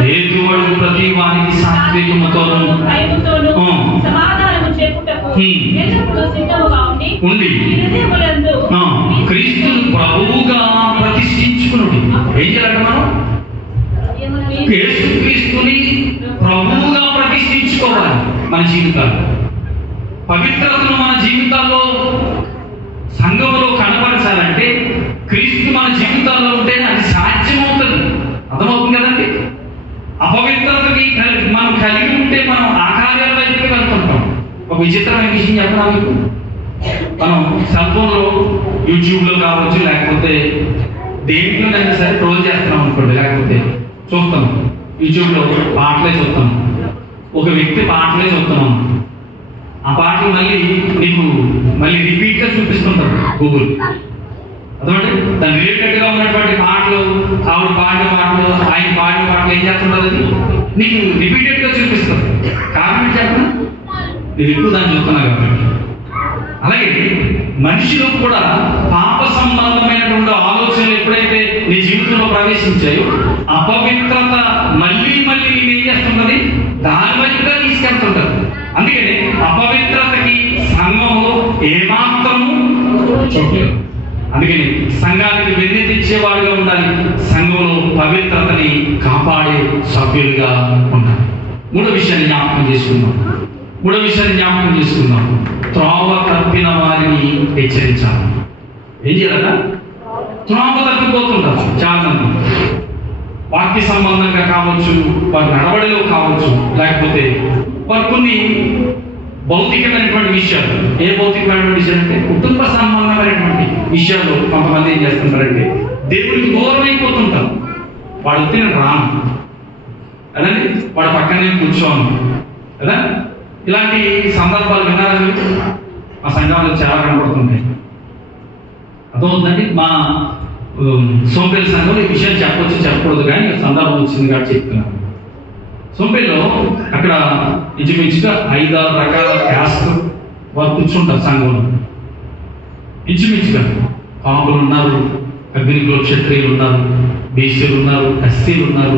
హేతువడు ప్రతి వానికి సాత్వికముతోను ఉండి క్రీస్తును ప్రభువుగా ప్రతిష్ఠించుకున్నాడు. ఏం చేయాలంటే మనం యేసుక్రీస్తుని ప్రభువుగా ప్రతిష్ఠించుకోవాలి. మన జీవితాలు పవిత్రతను మన జీవితాల్లో సంఘంలో కనపరచాలంటే క్రీస్తు మన జీవితాల్లో ఉంటేనే అది సాధ్యమవుతుంది. అర్థమవుతుంది కదండి? విచిత్రమైన విషయం చెప్పనా మీకు? మనం సెల్ ఫోన్లో యూట్యూబ్లో కావచ్చు, లేకపోతే దేంట్లోనైనా సరే ట్రోల్ చేస్తున్నాం అనుకోండి, లేకపోతే చూస్తాం యూట్యూబ్లో పాటలే చూస్తాం, ఒక వ్యక్తి పాటలే చూస్తున్నాం, ఆ పాటలు మళ్ళీ రిపీట్గా చూపిస్తుంటారు గూగుల్. అదొకటి దాని రిలేటెడ్గా ఉన్నటువంటి పాటలు, ఆవిడ పాడిన పాటలు, ఆయన పాడిన పాటలు ఏం చేస్తున్నారు, అది నీకు రిపీటెడ్గా చూపిస్తారు. కారణం చెప్పిన నేను ఎక్కువ దాన్ని చూస్తున్నా కాబట్టి. అలాగే మనిషిలో కూడా పాప సంబంధమైనటువంటి ఆలోచనలు ఎప్పుడైతే నీ జీవితంలో ప్రవేశించాయో, అపవిత్రత మళ్ళీ నేను ఏం చేస్తుంటది, దాని వైపుగా తీసుకెళ్తుంటది. అందుకని అపవిత్రతకి సంఘంలో ఏమాత్రము చోట్లేదు. అందుకని సంఘానికి వెన్నె తెచ్చేవాడుగా ఉండాలి, సంఘంలో పవిత్రతని కాపాడే సభ్యులుగా ఉండాలి. మూడో విషయాన్ని జ్ఞాపకం చేసుకుందాం. త్రోవ తప్పిన వారిని హెచ్చరించాలి. ఏం చేయాలట? త్రోవ తప్పిపోతుంటారు చాలా మంది. వాక్య సంబంధంగా కావచ్చు, వారి నడవడిలో కావచ్చు, లేకపోతే వారు కొన్ని భౌతికమైనటువంటి విషయాలు. ఏ భౌతికమైనటువంటి విషయాలు అంటే కుటుంబ సంబంధమైనటువంటి విషయాలు కొంతమంది ఏం చేస్తుంటారంటే దేవుడికి దూరం అయిపోతుంటారు. వాడు వస్తే నేను రాను అదండి, వాడు పక్కనే కూర్చోను కదా. ఇలాంటి సందర్భాలు విన్నారా మీరు? మా సంఘంలో చాలా కనపడుతుంటాయి. అర్థమవుతుందండి. మా సోంపేరు సంఘంలో ఈ విషయం చెప్పకూడదు, కానీ సందర్భం వచ్చింది కాబట్టి చెప్తున్నాను. సోంపేరులో అక్కడ ఇంచుమించుగా 5-6 రకాల క్యాస్ట్ వారు కూర్చుంటారు సంఘంలో. ఇంచుమించుగా కాపులు ఉన్నారు, అగ్నికుల క్షత్రియులు ఉన్నారు, బీసీలు ఉన్నారు, ఎస్సీలు ఉన్నారు,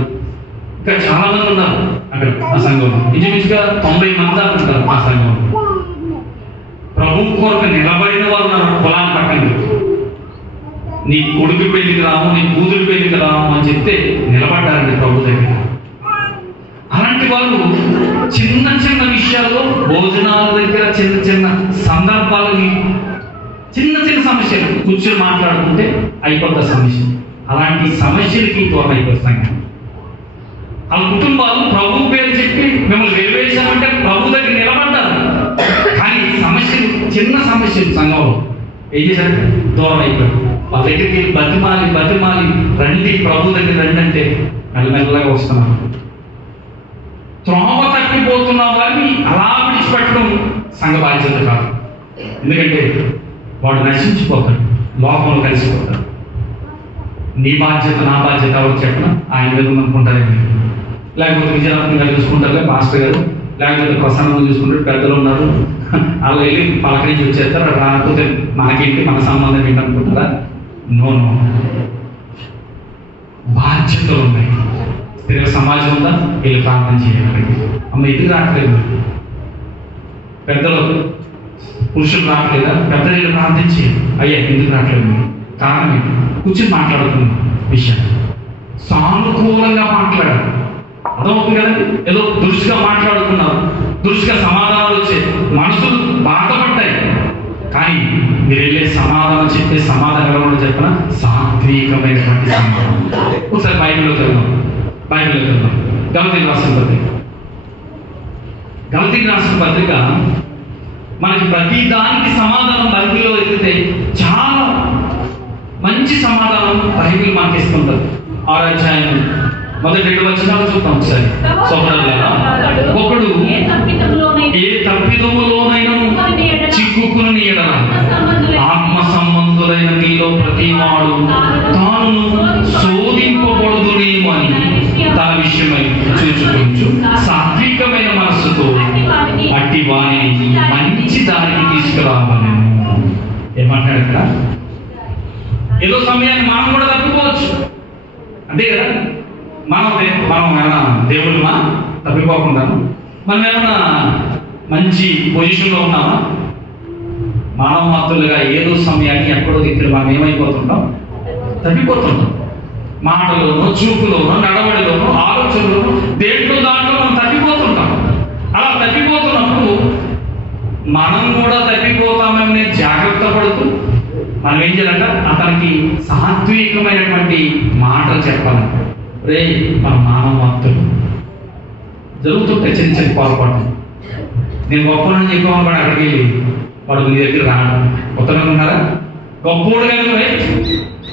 ఇంకా చాలా మంది ఉన్నారు అక్కడ ఆ సంఘంలో. ఇంచుమించుగా 90 మంది దాకా ఉంటారు ఆ సంఘంలో. ప్రభు కొరకు నిలబడిన వారు ఉన్నారు. పొలాన్ని పక్కన నీ కొడుకు పెళ్లికి రాము, నీ కూతురు పెళ్లికి రాము అని చెప్తే నిలబడ్డారండి ప్రభు దగ్గర. అలాంటి వాళ్ళు చిన్న విషయాల్లో, భోజనాల దగ్గర చిన్న సందర్భాలని, చిన్న సమస్యలు కూర్చొని మాట్లాడుకుంటే అయిపోతా సమస్య. అలాంటి సమస్యలకి దూరం అయిపోతాం. ఆ కుటుంబాలు ప్రభు పేరు చెప్పి మిమ్మల్ని వెలివేశామంటే ప్రభు దగ్గర నిలబడ్డారు, కానీ చిన్న సమస్యలు సంఘంలో ఏం చేశారు, దూరం అయిపోయారు. వాళ్ళ దగ్గరికి బతిమాలి రండి, ప్రభు దగ్గర రండి అంటే మెల్లమెల్లగా వస్తున్నారు. త్రోవ తప్పిపోతున్న వారిని అలా విడిచిపెట్టడం సంఘ బాధ్యత కాదు. ఎందుకంటే వాడు నశించిపోతాడు, లోకంలో కలిసిపోతాడు. నీ బాధ్యత, నా బాధ్యత ఎవరు చెప్పిన ఆయన మీద అనుకుంటారేమి, లేకపోతే విజయనాథంగా చూసుకుంటారులే పాస్టర్ గారు, లేకపోతే ప్రసన్నంగా చూసుకుంటారు, పెద్దలు ఉన్నారు, వాళ్ళు వెళ్ళి పలకరించి వచ్చేస్తారు, రాకపోతే మనకేంటి, మన సంబంధం ఏంటనుకుంటారా? నో, బాధ్యతలు ఉన్నాయి. తిరిగి సమాజం ఉందా, వీళ్ళు ప్రార్థన చేయాలి. అమ్మ ఎందుకు రావట్లేదు, పెద్దలు పురుషులు రావట్లేదా, పెద్దలు ప్రార్థన చేయాలి. అయ్యా ఎందుకు రావట్లేదు, కారణం ఏంటి? కూర్చొని మాట్లాడుతున్న విషయం సానుకూలంగా మాట్లాడాలి. అర్థమవుతుంది కదండి. ఏదో దురుసుగా మాట్లాడుతున్నారు, దురుసుగా సమాధానాలు వచ్చాయి, మనసులు బాధపడ్డాయి, కానీ మీరు వెళ్ళే సమాధానం చెప్పే సమాధానం చెప్పిన సాత్వికమైనటువంటి సమాధానం. ఒకసారి బైబిల్లో చదువుదాం. గలతీయులకు రాసిన పత్రిక మనకి ప్రతి దానికి సమాధానం బైబిల్లో ఎత్తితే చాలా మంచి సమాధానం బైబిల్ మనకి ఇస్తుంటారు. 6వ అధ్యాయం మొదటి 2 వచనాలు చూద్దాం ఒకసారి. సోదరులారా, ఒకడు ఏ తప్పిదములోనైనా చిక్కుకుని ఎడల ఆత్మ సంబంధులైన మీలో ప్రతి వాడు తాను శోధింపబడుదునేమో అని తన విషయమై చూచుకుంటూ సాత్వికమైన మనస్సుతో అట్టి వాణిని మంచి దారికి తీసుకురావాలని. ఏమంటాడు ఇక్కడ? ఏదో సమయాన్ని మనం కూడా తప్పిపోవచ్చు, అంతే కదా. మనం ఏమైనా దేవుళ్ళమా తప్పిపోకుండా? మనం ఏమైనా మంచి పొజిషన్లో ఉన్నామా? మానవ మాత్రులుగా ఏదో సమయాన్ని ఎక్కడో దగ్గర మనం ఏమైపోతుంటాం, తప్పిపోతుంటాం. మాటలోనో, చూపులోనో, నడవడిలోనో, ఆలోచనలోనో, దాంట్లో మనం తప్పిపోతుంటాం. అలా తప్పిపోతున్నప్పుడు మనం కూడా తప్పిపోతామని జాగ్రత్త పడుతూ మనం ఏం చేయాలంట, అతనికి సాత్వికమైనటువంటి మాటలు చెప్పాలంట. రే, మన మానవ మాత్రులు జరుగుతుంటే చిన్న పొరపాటు నేను గొప్పనని చెప్పామని వాడు అక్కడికి వెళ్ళి వాడు మీ దగ్గర రావడం కొత్తగా ఉన్నారా? గొప్పోడు కానీ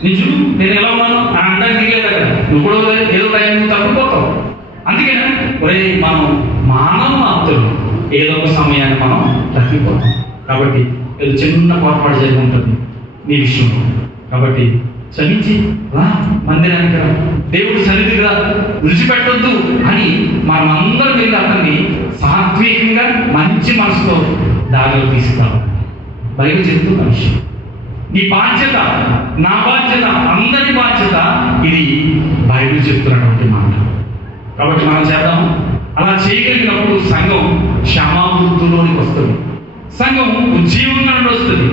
నేను చూడు నేను ఎలా ఉన్నాను అని అనడానికి దిగలేదు అక్కడ. నువ్వు కూడా ఏదో టైం నువ్వు తప్పిపోతావు. అందుకనే ఒరే మనం మానవ మాత్రం ఏదో ఒక సమయాన్ని మనం తప్పిపోతాం. కాబట్టి ఏదో చిన్న పొరపాటు జరిగి ఉంటుంది నీ విషయంలో. కాబట్టి క్షమించి రా మందిరానికి రా, దేవుడు సన్నిధికి రా, విడిచిపెట్టొద్దు అని మనం అందరం వెళ్ళి అతన్ని సాత్వికంగా మంచి మనసుతో దారిలో తీసుకురావాలి. బైబిల్ చెప్తున్న విషయం. నీ బాధ్యత, నా బాధ్యత, అందరి బాధ్యత. ఇది బైబిల్ చెప్తున్నటువంటి మాట. కాబట్టి మనం చేద్దాం. అలా చేయగలిగినప్పుడు సంఘం క్షమావృత్తిలోనికి వస్తుంది, సంఘం ఉజ్జీవంగా వస్తుంది.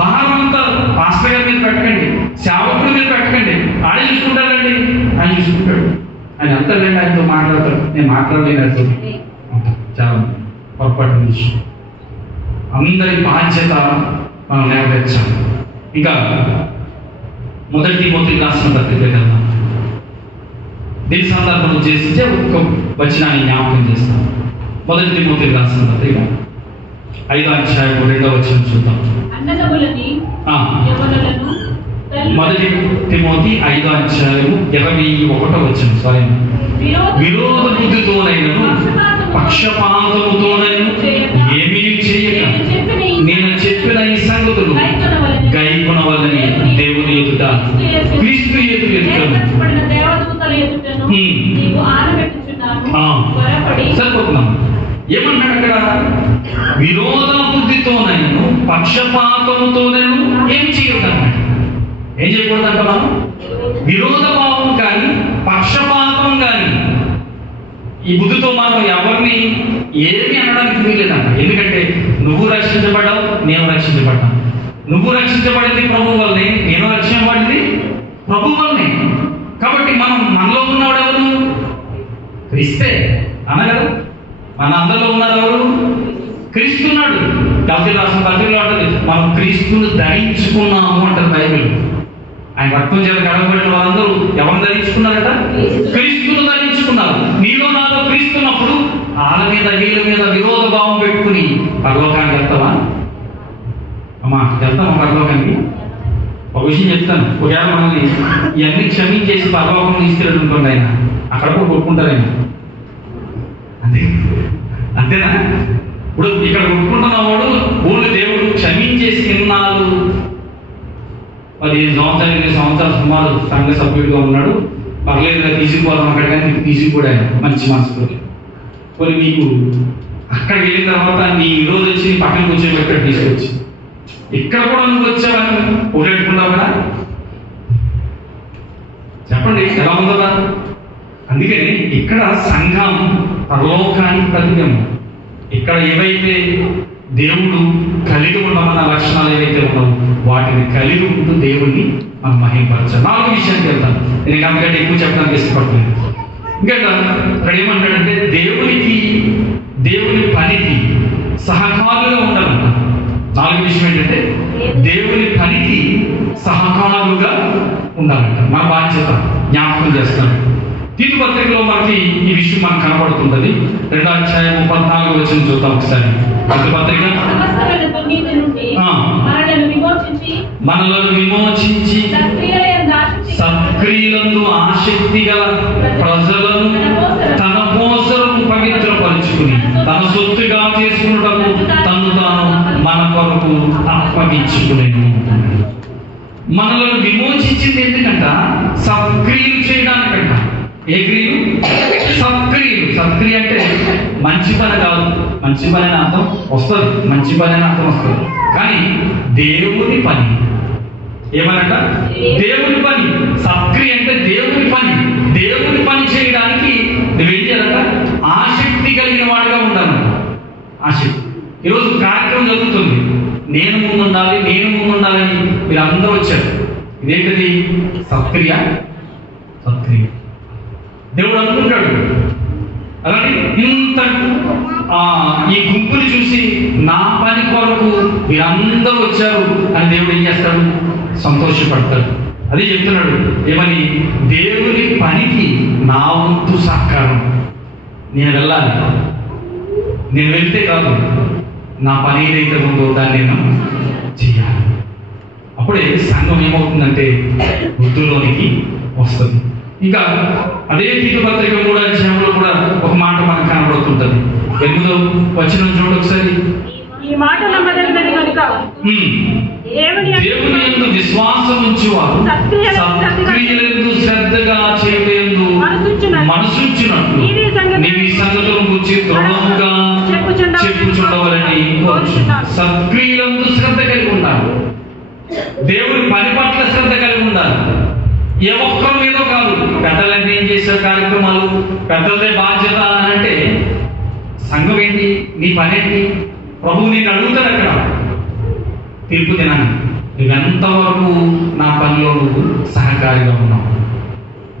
భారం అంతా పాస్టర్ గారి మీద పెట్టకండి, సేవకుడి మీద పెట్టకండి. ఆయన చూసుకుంటారండి, ఆయన చూసుకుంటాడు. ఆయన అంతలేండి, ఆయనతో మాట్లాడతాడు. నేను మాట్లాడలేను. చాలా పొరపాటు విషయం. అందరి బాధ్యత మనం నెరవేర్చాలి. ఇంకా మొదటి తిమోతికి రాసిన పత్రిక వెళ్దాం. దీని సందర్భం చేస్తే ఒక్క వచనాన్ని జ్ఞాపకం చేస్తాం. మొదటి తిమోతికి రాసిన పత్రిక 5వ అధ్యాయం 2వ వచనం చూద్దాం. మొదటి తిమోతి 5వ అధ్యాయం 21వ వచనం. సారీ, విరోధ బుద్ధితోనైనను పక్షపాతముతోనైనను ఏమీ చేయక నేను చెప్పిన ఈ సంగతులు గైకొనవలని దేవుని ఎదుట క్రీస్తు ఎదుటను సరిపోతున్నాం. ఏమన్నాడు అక్కడ? విరోధ బుద్ధితోనైనా పక్షపాతముతోనైనా ఏం చేయకన్నాడు. ఏం చేయకూడదంట? మనం విరోధ భావం కానీ పక్షపాతం కానీ ఈ బుద్ధితో మనం ఎవరిని ఏమి అనడానికి వీలేదంట. ఎందుకంటే నువ్వు రక్షించబడ్డావు, నేను రక్షించబడ్డాను. నువ్వు రక్షించబడింది ప్రభు వల్లనే, నేను రక్షించబడింది ప్రభు వల్లనే. కాబట్టి మనలో ఉన్నవాడు ఎవరు? క్రీస్తే అనగలరు. మన అందరిలో ఉన్నారు ఎవరు? క్రీస్తున్నాడు. గల్తీ రాసిన పత్రికలో అంటది మనం క్రీస్తును ధరించుకున్నాము అంటారు బైబిల్. ఆయన రక్తం చేత కడగబడిన వాళ్ళందరూ ఎవరిని ధరించుకున్నారట? క్రీస్తును ధరించుకున్నారు. నీలో నాలో క్రీస్తున్నప్పుడు వాళ్ళ మీద వీళ్ళ మీద విరోధ భావం పెట్టుకుని పరలోకానికి వెళ్తావా? అమ్మా వెళ్తామా పరలోకానికి? ఒక విషయం చెప్తాను. ఒకవేళ మనల్ని ఇవన్నీ క్షమించేసి పరలోకం తీసుకెళ్ళి ఉంటుంది ఆయన, అక్కడ కూడా కొట్టుకుంటారు ఆయన. అంతేనా? ఇప్పుడు ఇక్కడ కొట్టుకుంటున్నవాడు ఊళ్ళు దేవుడు క్షమించేసి ఇన్నాళ్ళు 15 సంవత్సరాలు 20 సంవత్సరాలు సుమారు సంఘ సభ్యుడిగా ఉన్నాడు. పర్లేదు తీసుకుపోదాం అక్కడ, కానీ తీసుకుపోయాను మంచి మనసుతో. కొన్ని నీకు అక్కడ వెళ్ళిన తర్వాత నీ ఈరోజు వచ్చి పక్కన కూర్చొని ఇక్కడ తీసుకొచ్చి ఇక్కడ కూడా నువ్వు వచ్చావని ఊరెట్టుకున్నావు కదా. చెప్పండి ఎలా ఉందో కదా. అందుకని ఇక్కడ సంఘం పరలోకానికి ప్రతిబింబం. ఇక్కడ ఏవైతే దేవుడు కలిగి ఉండమన్న లక్షణాలు ఏవైతే ఉన్నావో వాటిని కలిగి ఉంటూ దేవుణ్ణి మనం మహిమపరచాలి. 4వ విషయానికి వెళ్తాను. నేను అందుకంటే ఎక్కువ చెప్పడానికి ఇష్టపడుతున్నాను. ఇంకా ఇక్కడ ఏమంటాడంటే దేవుని పనికి సహకారులుగా ఉండాలంట. 4వ విషయం ఏంటంటే దేవుని పనికి సహకారులుగా ఉండాలంట. మన బాధ్యత జ్ఞాపకం చేస్తాను. తీతు పత్రికలో మనకి ఈ విషయం మనకు కనబడుతుంటది. 2వ అధ్యాయం 14వ వచనం చూద్దాం ఒకసారి. తీతు పత్రిక మనలను విమోచించి సత్క్రియలందు ఆసక్తి గల ప్రజలను తన కోసం పవిత్రపరుచుకుని తన సొత్తుగా చేసుకున్నటకు తను తాను మన కొరకు అప్పగించుకునేను. మనలను విమోచించింది ఎందుకంట? సత్క్రియలు చేయడానికంట. ఏ క్రియలు? సత్క్రియలు. సత్క్రియ అంటే మంచి పని కాదు. మంచి పని అని అర్థం వస్తుంది, మంచి పని అని అర్థం వస్తుంది. కానీ దేవుని పని. ఏమనట? దేవుని పని. సత్క్రియ అంటే దేవుని పని. దేవుని పని చేయడానికి నువ్వేం చేయాలంట? ఆసక్తి కలిగిన వాడిగా ఉండాలంట. ఆసక్తి. ఈరోజు కార్యక్రమం జరుగుతుంది, నేను ముందుండాలి, నేను ముందుండాలని మీరు అందరూ వచ్చారు. ఇదేంటిది? సత్క్రియ. సత్క్రియ. దేవుడు అనుకుంటాడు అలాంటి ఇంత ఈ గుంపుని చూసి నా పని కొరకు వీరందరూ వచ్చారు అని దేవుడు ఏం చేస్తాడు? సంతోషపడతాడు. అది చెప్తున్నాడు. ఏమని? దేవుని పనికి నా వంతు సహకారం. నేను వెళ్ళాలి, నేను వెళ్తే కాదు, నా పని ఏదైతే ఉందో దాన్ని నేను చేయాలి. అప్పుడే సంఘం ఏమవుతుందంటే వృద్ధిలోనికి వస్తుంది. ఇంకా అదే తీతు పత్రిక 3వ అధ్యాయంలో కూడా ఒక మాట మనకు కనబడుతుంటది. 8వ వచనం చూడండి ఒకసారి. ఈ మాట నమ్మదగినది కనుక దేవుని యందు విశ్వాసం ఉంచువారు సత్క్రియలందు శ్రద్ధగా చేయుటయందు మనసుంచునట్లు నీవు ఈ సంగతులను గురించి దృఢముగా చెప్పుచుండవలని కోరుచున్నాను. సత్క్రియలందు శ్రద్ధ కలిగి ఉండాలి. దేవుని పని పట్ల శ్రద్ధ కలిగి ఉండాలి. ఏ ఒక్కరి మీద కాదు. పెద్దలంటే ఏం చేసే కార్యక్రమాలు, పెద్దలదే బాధ్యత అని అంటే సంఘం ఏంటి, నీ పని ఏంటి? ప్రభువు నేను అడుగుతాడు అక్కడ తీర్పు దినాన్ని, నువ్వెంతవరకు నా పనిలో నువ్వు సహకారిగా ఉన్నావు?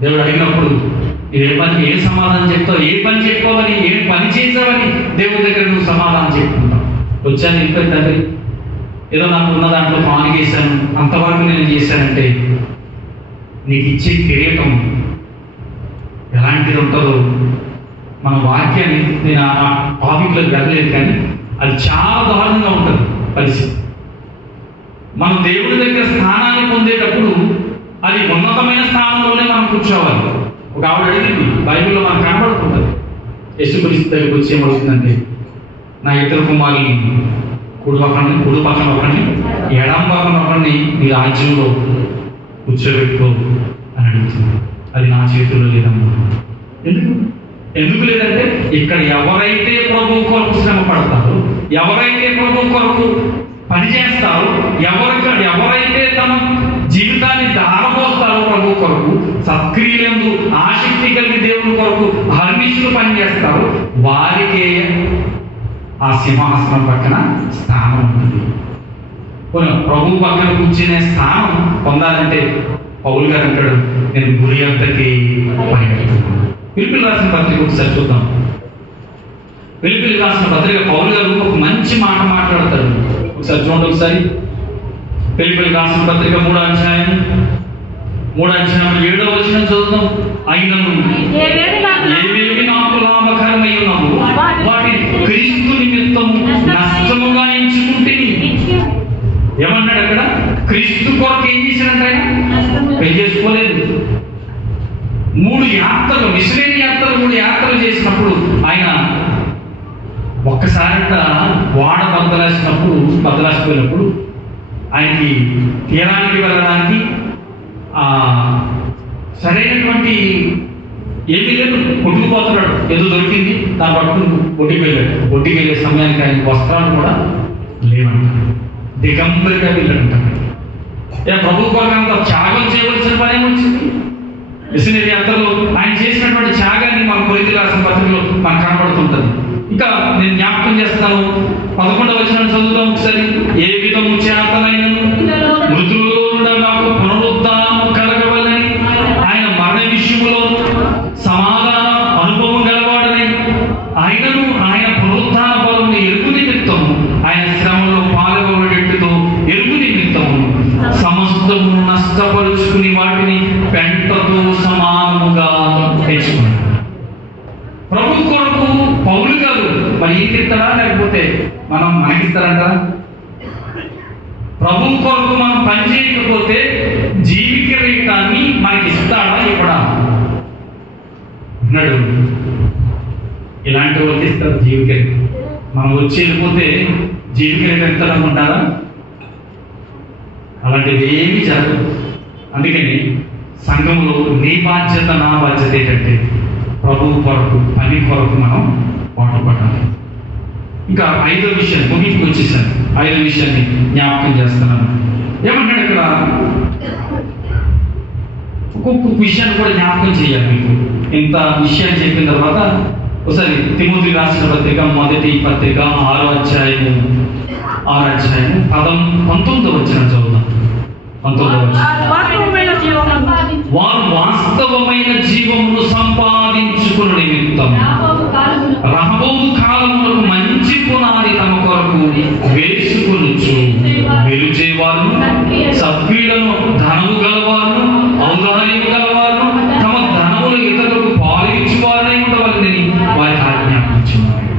దేవుడు అడిగినప్పుడు ఏ సమాధానం చెప్తావు? ఏ పని చెప్పావని, ఏ పని చేసావని దేవుడి దగ్గర నువ్వు సమాధానం చెప్పుకుంటావు. వచ్చాను ఇంకో తండ్రి, ఏదో నాకు ఉన్న దాంట్లో పానిగేశాను, అంతవరకు నేను చేశానంటే నీకు ఇచ్చే కిరీటం ఎలాంటిది ఉంటుందో మన వాక్యాన్ని నేను ఆ టాపిక్లోకి వెళ్ళలేదు, కానీ అది చాలా దారుణంగా ఉంటుంది పరిస్థితి. మనం దేవుడి దగ్గర స్థానాన్ని పొందేటప్పుడు అది ఉన్నతమైన స్థానంలోనే మనం కూర్చోవాలి. ఒక ఆవిడ అడిగింది, బైబిల్లో మనకు కనబడుతుంటుంది. యేసుక్రీస్తు దగ్గరికి వచ్చి ఏమడుగుతుందంటే, నా ఇద్దరు కుమారుల్ని కుడి పక్కన ఒకరిని ఎడం పక్కన ఒకరిని నీ రాజ్యంలో కూర్చోబెట్టుకో అని అడుగుతుంది. అది నా చేతుల్లో లేదమ్మా. ఎందుకు లేదంటే ఇక్కడ ఎవరైతే ప్రభు కొరకు శ్రమ పడతారో, ఎవరైతే ప్రభు కొరకు పనిచేస్తారో, ఎవరైతే తమ జీవితాన్ని దారపోస్తారో ప్రభు కొరకు, సత్క్రియలందు ఆసక్తి కలిగి దేవుని కొరకు హర్నిషులు పనిచేస్తారో వారికే ఆ సింహాసనం పక్కన స్థానం ఉంటుంది. ప్రభు పక్కన కూర్చునే స్థానం పొందాలంటే పౌలు గారు అంటాడు, నేను గురి అంతకి పరిగెడుతున్నాను. పిలుపులు రాసిన పత్రిక ఒకసారి చూద్దాం. పిలుపులు రాసిన పత్రిక పౌలు గారు ఒక మంచి మాట మాట్లాడతారు. ఒకసారి చూడండి. ఒకసారి పిలుపులు రాసిన పత్రిక 3వ అధ్యాయం 7వ వచనం చదువుతాం. అయినను ఏవేవి నాకు లాభకరమై ఉన్నాము వాటి క్రీస్తు నిమిత్తము నష్టముగా ఎంచుకుంటే. ఏమన్నాడు అక్కడ? క్రీస్తు కొరకు ఏం చేశాడంటే ఆయన పెళ్లి చేసుకోలేదు. 3 యాత్రలు, మిషనరీ యాత్రలు 3 యాత్రలు చేసినప్పుడు ఆయన ఒక్కసారిగా వాడ బద్దలాసిపోయినప్పుడు ఆయనకి తీరానికి వెళ్ళడానికి సరైనటువంటి ఏమీ లేదు. కొట్టుకుపోతున్నాడు, ఏదో దొరికింది, దాన్ని పట్టుకుని ఒడ్డుకి వెళ్ళాడు. ఒడ్డుకి వెళ్ళే సమయానికి ఆయన వస్త్రాలు కూడా లేవంటారు, దిగంబరిగా వెళ్ళాడంటారు. ప్రభు కొరకు అంత త్యాగం చేయవలసిన పని ఏమొచ్చింది? మిషనరీ యాత్రలో ఆయన చేసినటువంటి త్యాగాన్ని మన కొరింథీయుల రాసిన పత్రికలో మనకు కనబడుతుంటుంది. ఇంకా నేను జ్ఞాపకం చేస్తాను. 11వ వచనం చదువుతాం ఒకసారి. ఏ విధము చేతనైనను మృతులలో నుండి నాకు పునరుద్ధానం కలగవలని ఆయన మరణ విషయంలో సమాధాన అనుభవం గలవాడని ఆయనను ఆయన పునరుద్ధాన బలమును ఎరుగు నిమిత్తము ఆయన శ్రమలో పాల్గొనేట్టుతో ఎరుగు నిమిత్తము సమస్తము నష్టపరుచుకుని వాటిని పెంటతో సమానముగా తెచ్చుకున్నాడు. ప్రభు కొరకు పౌలు గారు మరి ఈకిస్తారా లేకపోతే మనకిస్తారంట? ప్రభు కొరకు మనం పని చేయకపోతే జీవిక రేటాన్ని మనకి ఇస్తాడా ఇవ్వడా? అన్నాడు. ఇలాంటి వాళ్ళకి ఇస్తారు జీవిక రేట్. మనం వచ్చి వెళ్ళిపోతే జీవిక రేట్ ఎంత అనుకుంటారా? అలాంటిది ఏమీ జరగదు. అందుకని సంఘంలో నీ బాధ్యత నా బాధ్యత ఏంటంటే ప్రభువు కొరకు పని కొరకు మనం పాటుపడాలి. ఇంకా 5వ విషయం ముగింపుకి వచ్చేసాను. 5వ విషయాన్ని జ్ఞాపకం చేస్తున్నాను. ఏమంటాడు ఇక్కడ? ఒక్కొక్క విషయాన్ని కూడా జ్ఞాపకం చేయాలి మీకు. ఇంత విషయాన్ని చెప్పిన తర్వాత ఒకసారి తిమోతికి రాసిన పత్రిక 1వ పత్రిక 6వ అధ్యాయము 19వ వచనం చదువుతాం. 19వ వచనం. వారు వాస్తవమైన జీవమును సంపాదించుకున్న నిమిత్తం రహబోబు కాలములకు మంచి పునాది తమ కొరకు వేసుకొనుచు వెలుచేవారు, సద్క్రియలను ధనము గలవారు, ఔదార్యము గలవారు, తమ ధనములు ఇతరులకు పాలించువారై ఉండవాలని వారికి ఆజ్ఞాపించున్నారు.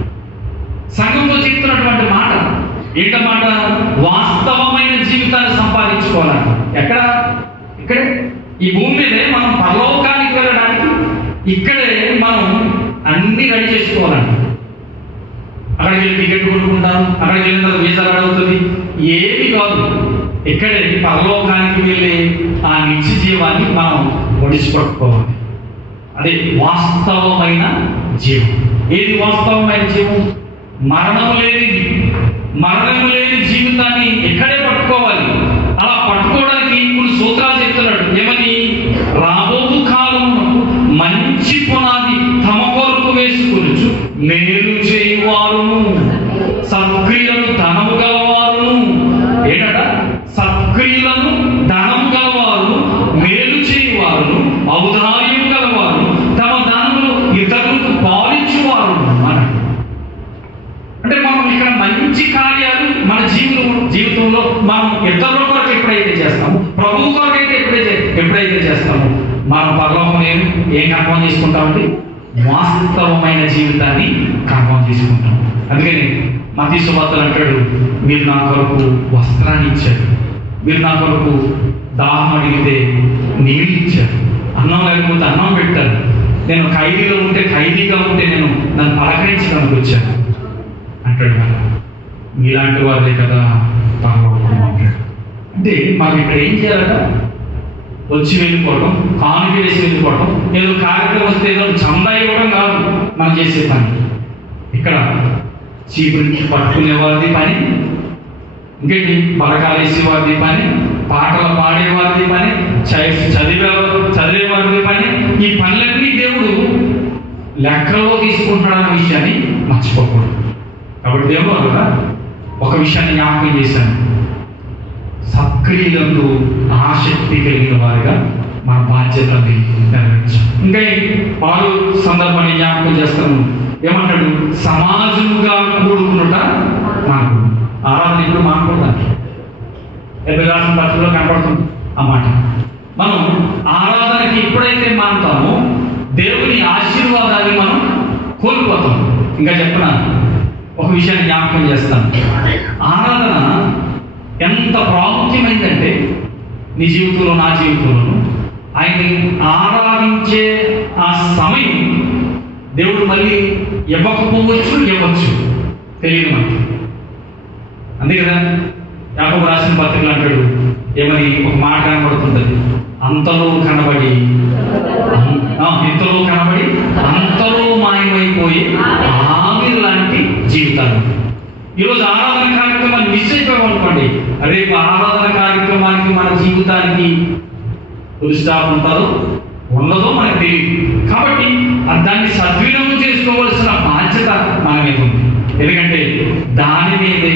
ఎక్కడ? ఇక్కడే, ఈ భూమి మీదే మనం పరలోకానికి వెళ్ళడానికి ఇక్కడే మనం అన్ని రెడీ చేసుకోవాలంట. అక్కడికి వెళ్ళి టికెట్ కొనుక్కుంటాను, అక్కడికి వెళ్ళిన తర్వాత వీసా అడుగుతుంది, ఏమి కాదు. ఇక్కడే పరలోకానికి వెళ్ళి ఆ నిత్య జీవాన్ని మనం ఒడిసిపట్టుకోవాలి. అదే వాస్తవమైన జీవం. ఏది వాస్తవమైన జీవం? మరణము లేని జీవితాన్ని ఇక్కడే పట్టుకోవాలి. అలా పట్టుకోవడానికి ఇప్పుడు సూత్రాలు చెప్తున్నాడు. ఏమని? రాబోవు కాలంలో మంచి పునాది తమ కొరకు వేసుకొనుచు మేలు చేయువారును సత్క్రియలను ధనము గలవారును. ఏంటట? సత్క్రియలను ధనము గలవారు, మేలు చేయువారును, ఔదార్యం గలవారు, తమ ధనములు ఇతరులకు పాలించువారు అన్నాడు. అంటే మనం ఇక్కడ మంచి కార్యాలు మన జీవితంలో మనం ఇతరుల కొరకు ఎప్పుడైతే చేస్తామో, ప్రభువు కొరకు అయితే ఎప్పుడైతే చేస్తామో, మనం పరలోకం ఏం కన్ఫర్మ్ చేసుకుంటామంటే వాస్తవమైన జీవితాన్ని కన్ఫర్మ్ చేసుకుంటాం. అందుకని మత్తయి సువార్తలో అంటాడు, మీరు నా కొరకు వస్త్రాన్ని ఇచ్చారు, మీరు నా కొరకు దాహం అడిగితే నీళ్ళు ఇచ్చారు, అన్నం లేకపోతే అన్నం పెట్టారు, నేను ఖైదీగా ఉంటే నన్ను పలకరించడానికి వచ్చాను అంటాడు కదా. మీలాంటి వారే కదా పరలోకం అంటాడు. అంటే మనం ఇక్కడ ఏం చేయాలట? వచ్చి వెళ్ళిపోవడం, కానుక వేసి వెళ్ళిపోవడం, ఏదో కార్యక్రమం వస్తే ఏదో చందా ఇవ్వడం కాదు మనం చేసే పని. ఇక్కడ చీపురు పట్టుకునే వారిది పని, ఇంకేంటి పలకాలేసే వారిది పని, పాటలు పాడేవారిది పని, చదివేవారిది పని. ఈ పనులన్నీ దేవుడు లెక్కలో తీసుకుంటాడన్న విషయాన్ని మర్చిపోకూడదు. కాబట్టి దేవుడు కదా ఒక విషయాన్ని జ్ఞాపకం చేశాను. సత్క్రియలకు ఆసక్తి కలిగిన వారిగా మన బాధ్యతని నెరవేర్చాం. ఇంకా వారు సందర్భాన్ని జ్ఞాపకం చేస్తాను. ఏమంటాడు? సమాజముగా కూడుకున్నట మనకు ఆరాధన ఇప్పుడు మానకూడదండి. రాసిన పత్రికలో కనపడుతుంది అన్నమాట. మనం ఆరాధనకి ఎప్పుడైతే మానుతామో దేవుని ఆశీర్వాదాన్ని మనం కోల్పోతాం. ఇంకా చెప్పనా, ఒక విషయాన్ని జ్ఞాపకం చేస్తాను. ఆరాధన ఎంత ప్రాముఖ్యమైందంటే నీ జీవితంలో, నా జీవితంలోనూ ఆయన్ని ఆరాధించే ఆ సమయం దేవుడు మళ్ళీ ఇవ్వకపోవచ్చు, ఇవ్వచ్చు, తెలియదు మనకి. అంతే కదా. యాకోబు రాసిన పత్రికలు అంటాడు, ఏమని? ఒక మాట కనబడుతుంటది, అంతలో కనబడి అంతలో మాయమైపోయి ఆవిరి లాంటి జీవితాలు. ఈరోజు ఆరాధన కార్యక్రమాన్ని మిస్ అయిపోయామనుకోండి, రేపు ఆరాధన కార్యక్రమానికి మన జీవితానికి పురుషాలు ఉంటారో ఉండదో మనకు తెలియదు. కాబట్టి దాన్ని సద్వినియోగం చేసుకోవాల్సిన బాధ్యత మన మీద ఉంది. ఎందుకంటే దాని మీదే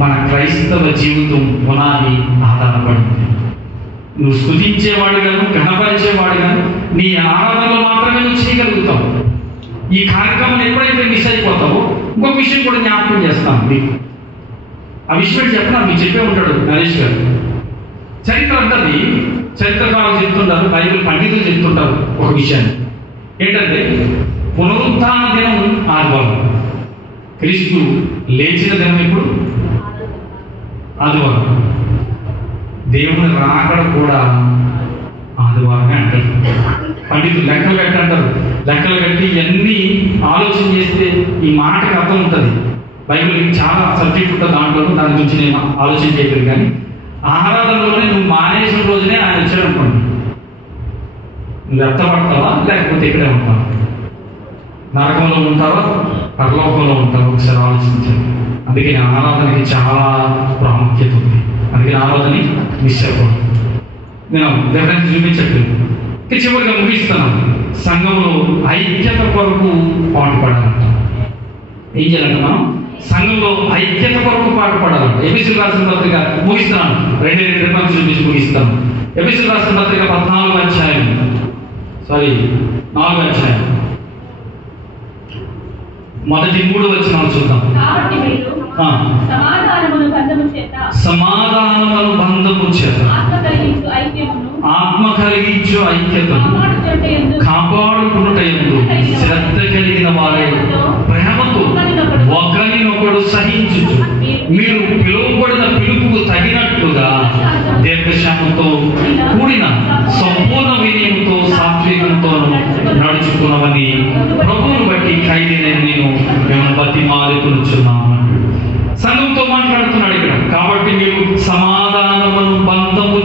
మన క్రైస్తవ జీవితం పునాది ఆధారపడింది. నువ్వు స్తుతించేవాడుగాను, ఘనపరిచేవాడుగాను నీ ఆరాధనలో మాత్రమే నువ్వు చేయగలుగుతావు. ఈ కార్యక్రమాన్ని ఎప్పుడైతే మిస్ అయిపోతావో, ఇంకొక విషయం కూడా జ్ఞాపకం చేస్తాను మీకు. ఆ విషయం చెప్పినా మీకు చెప్పే ఉంటాడు నరేష్ గారు. చరిత్ర అంటది, చరిత్రకారులు చెప్తుంటారు, బైబిల్ పండితులు చెప్తుంటారు ఒక విషయాన్ని. ఏంటంటే పునరుత్థాన దినం ఆదివారం, క్రీస్తు లేచిన దినం ఎప్పుడు? ఆదివారం. దేవుని రాకడ కూడా ఆదివారమే అంటారు పండితులు. లెక్కలు కట్టి అంటారు. లెక్కలు కట్టి ఇవన్నీ ఆలోచన చేస్తే ఈ మాటకి అర్థం ఉంటుంది. బైబిల్ చాలా సబ్జెక్ట్ ఉంటుంది దాంట్లో, దాని గురించి నేను ఆలోచన చేయలేదు. కానీ ఆరాధనలోనే నువ్వు మానేసిన రోజునే ఆయన వచ్చాడు అనుకోండి, నువ్వు వ్యర్థపడతావా లేకపోతే ఇక్కడే ఉంటావా? నరకంలో ఉంటావా పరలోకంలో ఉంటావా? ఒకసారి ఆలోచించాలి. అందుకని ఆరాధనకి చాలా ప్రాముఖ్యత ఉంది. అందుకని ఆరాధనని మిస్ అయిపోవడం. నేను దగ్గర చూపించట్లేదు. చివరిగా ముగిస్తున్నాను. సంఘంలో ఐక్యత కొరకు పాటుపడాలంట. ఏం చేయాలంట? మనం సంఘంలో ఐక్యత కొరకు పాటుపడాలంట. ఎఫెసీయులకు రాసిన పత్రిక ముగిస్తున్నాను, 2 రిఫరెన్స్ చూపించి ముగిస్తాను. ఎఫెసీయులకు రాసిన పత్రిక 4వ అధ్యాయం మొదటి 3 వచనాలు చూద్దాం. సమాధానమును బంధము చేత ఆత్మ కలిగించు ఐక్యతను కాపాడుకున్నటయందు శ్రద్ధ కలిగిన వారే ప్రేమతో ఒకరినొకడు సహించుచు మీరు పిలువబడిన పిలుపుకు తగినట్లుగా దీర్ఘశాంతం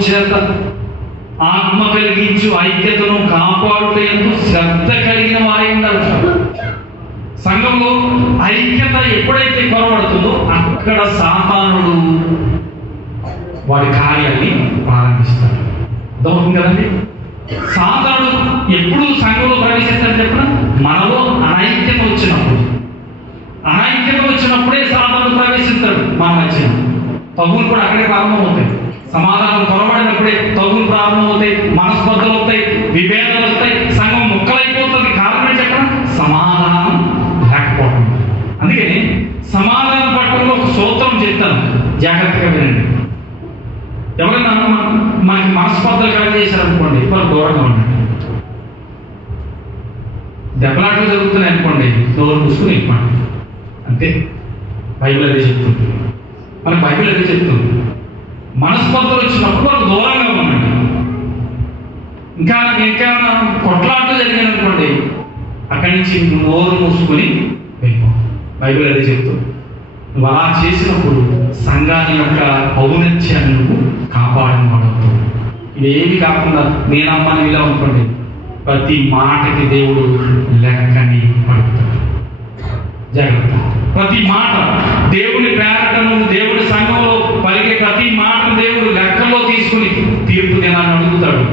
చేత ఆత్మ కలిగించు ఐక్యతను కాపాడుటకు శ్రద్ధ కలిగిన వారై ఉండాలి. సంఘంలో ఐక్యత ఎప్పుడైతే కొరబడుతుందో అక్కడ సాతానుడు వాడి కార్యాన్ని ప్రారంభిస్తాడు. అర్థమవుతుంది కదండి? సాతానుడు ఎప్పుడు సంఘంలో ప్రవేశిస్తాడు చెప్పిన మనలో అనైక్యత వచ్చినప్పుడే సాతానుడు ప్రవేశిస్తాడు. మన మధ్య తగులు కూడా అక్కడే ప్రారంభమవుతాయి. సమాధానం కొరబడినప్పుడే తగులు ప్రారంభమవుతాయి, మనస్పర్ధలు అవుతాయి, విభేదాలు వస్తాయి, సంఘం ముక్కలైపోతుంది. కారణం చెప్పడం సమాధానం లేకపోవడం. అందుకని సమాధానం పట్టడంలో ఒక సూత్రం చెప్తాను, జాగ్రత్తగా వినండి. ఎవరైనా మనకి మనస్పర్ధలు కలగజేశారనుకోండి, వాళ్ళు దూరంగా ఉండండి. దెబ్బలాట్లు జరుగుతున్నాయి అనుకోండి, నోరు మూసుకుని వెళ్ళిపోండి. అంతే. బైబిల్ అదే చెప్తుంది. మన బైబిల్ అదే చెప్తుంది. మనస్పర్ధలు వచ్చినప్పుడు వాళ్ళు దూరంగా ఉండండి. ఇంకేమైనా కొట్లాట్లు జరిగాయి అనుకోండి, అక్కడి నుంచి నోరు మూసుకొని వెళ్ళిపో. బైబిల్ అదే చెప్తుంది. నువ్వు అలా చేసినప్పుడు సంఘాన్ని యొక్క ఔన్నత్యాన్ని నువ్వు కాపాడిన వాడవుతావు. ఇవేమి కాకుండా నేనమ్మని ఇలా అనుకోండి, ప్రతి మాటకి దేవుడు లెక్కని పడుతాడు. జాగ్రత్త. ప్రతి మాట దేవుని పేరటను, దేవుడి సంఘంలో పలికే ప్రతి మాటను దేవుడు లెక్కలో తీసుకుని తీర్పు దినాన్ని అడుగుతాడు.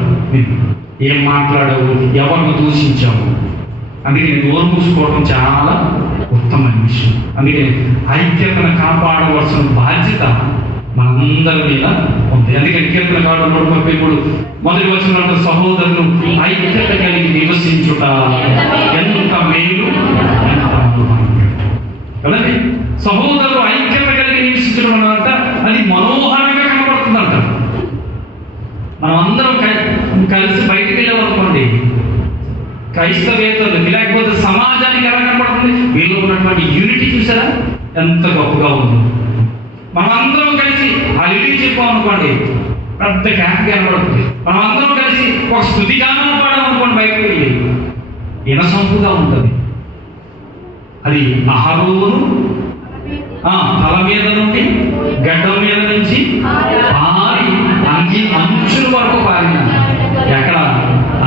ఏం మాట్లాడావు, ఎవరిని దూషించావు. అందుకే నోరు మూసుకోవడం చాలా ఉత్తమమైన విషయం. అందుకే ఐక్యతను కాపాడవలసిన బాధ్యత మనందరి మీద ఉంది. అందుకని కీర్తనకారుడు 133 మొదటి వచనంలో సహోదరులు ఐక్యత కలిగి నివసించుట ఎంత మేలు, ఎంత కదండి. సహోదరులు ఐక్యత కలిగి నివసించడం అన్నమాట అది మనోహరంగా కనబడుతుందంట. మనం అందరం కలిసి బయటికి వెళ్ళామనుకోండి, క్రైస్తవేతలు లేకపోతే సమాజానికి ఎలా కనబడుతుంది, వీళ్ళు ఉన్నటువంటి యూనిటీ చూసారా ఎంత గొప్పగా ఉందో. మనమందరం కలిసి హల్లెలూయా చెప్పామనుకోండి, పెద్ద క్యాంప్ కనబడుతుంది. మనమందరం కలిసి ఒక స్తుతిగానం పాడామనుకోండి, బయటకు వెళ్ళి ఇనసొంపుగా ఉంటుంది. అది అహరోను తల మీద నుండి గడ్డం మీద నుంచి పారి అంగి అంచుల వరకు పారిందంట. ఎక్కడ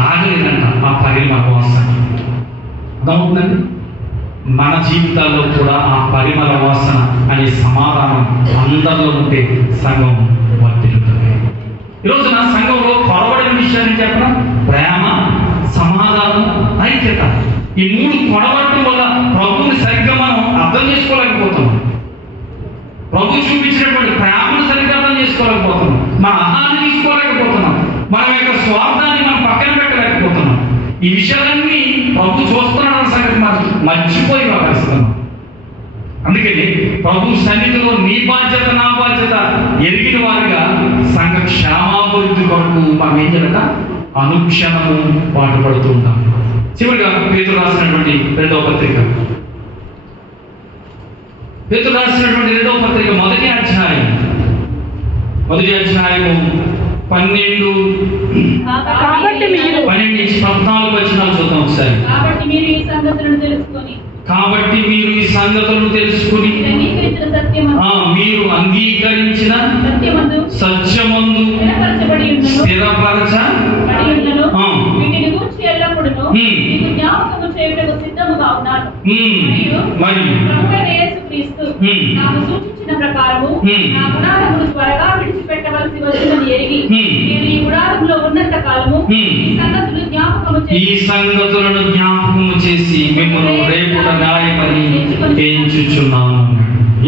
ఆగలేదంట ఆ పరిమళ వాసన. అర్థమవుతుందండి? మన జీవితాల్లో కూడా ఆ పరిమళ వాసన అనే సమాధానం అందరిలో ఉంటే సంఘం వర్ధిల్లుతుంది. ఈరోజు నా సంఘంలో కొరబడిన విషయాన్ని చెప్పడం ప్రేమ, సమాధానం, ఐక్యత. ఈ 3 కొడబడటం వల్ల ప్రభువుని సరిగ్గా మనం అర్థం చేసుకోలేకపోతున్నాం. ప్రభు చూపించినటువంటి ప్రేమను సరిగ్గా అర్థం చేసుకోలేకపోతున్నాం. మన అహాన్ని తీసుకోలేకపోతున్నాం. మన యొక్క స్వార్థాన్ని మనం పక్కన పెట్టలేకపోతున్నాం. ఈ విషయాలన్నీ ప్రభు చూస్తున్నాడన్న సంగతి మనం మర్చిపోయి వ్యవహరిస్తున్నాం. అందుకని ప్రభు సన్నిధిలో నీ బాధ్యత, నా బాధ్యత ఎరిగిన వారిగా సంఘ క్షేమాభివృద్ధి కొరకు మనం ఏం చేయాలట అనుక్షణము పాటుపడుతూ ఉంటాం. చివరిగా పేతురు రాసినటువంటి 2వ పత్రిక, మొదటి అధ్యాయం 12 నుంచి 14 వచనాలు చూద్దాం ఒకసారి. కాబట్టి మీరు ఈ సంగతులను తెలుసుకుని మీరు అంగీకరించిన సత్యమందు ఈ సంగతులను జ్ఞాపకము చేసి మిమ్మల్ని రేపుట న్యాయమని ఎంచుచున్నాను.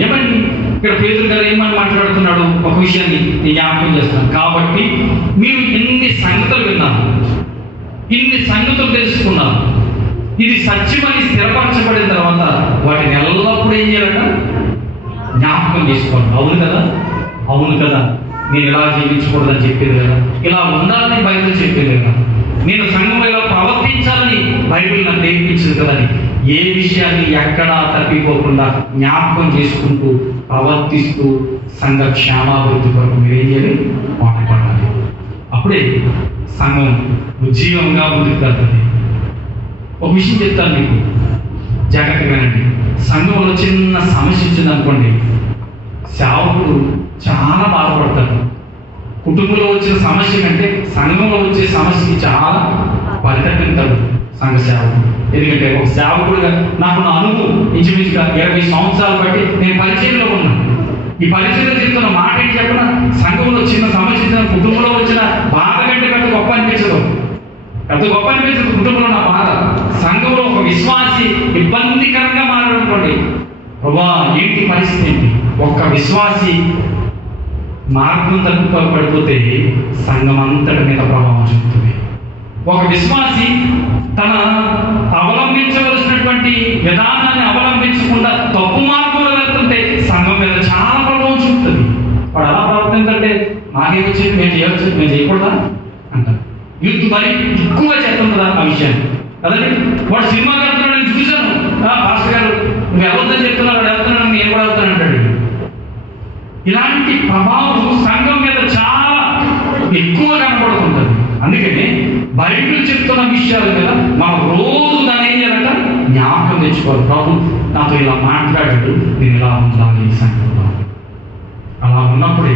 ఏమని ఇక్కడ పేతురు గారు ఏమని మాట్లాడుతున్నాడు? ఒక విషయాన్ని నేను జ్ఞాపకం చేస్తాను. కాబట్టి మీరు ఇన్ని సంగతులు విన్నారు, ఇన్ని సంగతులు తెలుసుకున్నారు, ఇది సత్యమని స్థిరపరచబడిన తర్వాత వాటిని ఎల్లప్పుడూ ఏం చేయాలట జ్ఞాపకం చేసుకోవాలి. అవును కదా నేను ఇలా జీవించకూడదని చెప్పేది కదా, ఇలా ఉండాలని బైబిల్ చెప్పేది కదా, నేను సంఘంలో ఇలా ప్రవర్తించాలని బైబిల్ నాకు నేర్పించింది కదా అని ఏ విషయాన్ని ఎక్కడా తప్పిపోకుండా జ్ఞాపకం చేసుకుంటూ ప్రవర్తిస్తూ సంఘ క్షేమాభివృద్ధి కొరకు మీరు ఏం చేయాలి పాటుపడాలి. అప్పుడే సంఘం ఉజ్జీవంగా ముందుకు వెళ్తుంది. ఒక విషయం చెప్తాను మీకు, జాగ్రత్తగానండి. సంఘంలో చిన్న సమస్య వచ్చింది అనుకోండి, సేవకుడు చాలా బాధపడతాడు, కుటుంబంలో వచ్చిన సమస్య కంటే సంఘంలో వచ్చే సమస్యకి చాలా పరితపిస్తాడు సంఘ సేవకుడు. ఎందుకంటే ఒక సేవకుడుగా నాకు నా అనుభవం ఇంచుమించుగా 20 సంవత్సరాలు బట్టి నేను పరిచయంలో ఉన్నాను. ఈ పరిచయంలో చెప్తున్న మాట ఏంటి చెప్పిన, సంఘంలో చిన్న సమస్య వచ్చిన, కుటుంబంలో వచ్చిన బాధ కంటే పెద్ద గొప్ప అనిపించదు. పెద్ద గొప్ప అనిపించదు కుటుంబంలో నా బాధ. సంఘంలో ఒక విశ్వాసి ఇబ్బందికరంగా మారనుకోండి, ప్రభా ఏంటి పరిస్థితి ఏంటి, ఒక్క విశ్వాసి మార్గం తప్పు పడిపోతే సంఘం అంతటి మీద ప్రభావం చూపుతుంది. ఒక విశ్వాసి తన అవలంబించవలసినటువంటి విధానాన్ని అవలంబించకుండా తప్పు మార్గంలో వెళ్తుంటే సంఘం మీద చాలా ప్రభావం చూపుతుంది. వాడు ఎలా ప్రవర్తించంటే నాకేమొచ్చింది, మేము చేయవచ్చు, మేము చేయకూడదా అంటారు. యూత్ మరి ఎక్కువగా చేస్తుందా ఆ విషయాన్ని అదండి. వాడు సినిమాకి వెళ్తున్నాడు, నేను చూశాను, పాస్టర్ గారు నువ్వు ఎవరితో చెప్తున్నావు, వాడు వెళ్తున్నాడు, నేను కూడా వెళ్తాను అంటాడు. ఇలాంటి ప్రభావం సంఘం మీద చాలా ఎక్కువ కనపడుతుంటుంది. అందుకని బైబిల్ చెప్తున్న విషయాల మీద మనం రోజు దాన్ని ఏం చేయాలంట, జ్ఞాపకం తెచ్చుకోవాలి. ప్రభు నాతో ఇలా మాట్లాడాడు, నేను ఇలా ఉండాలి ఈ సంఘంలో. అలా ఉన్నప్పుడే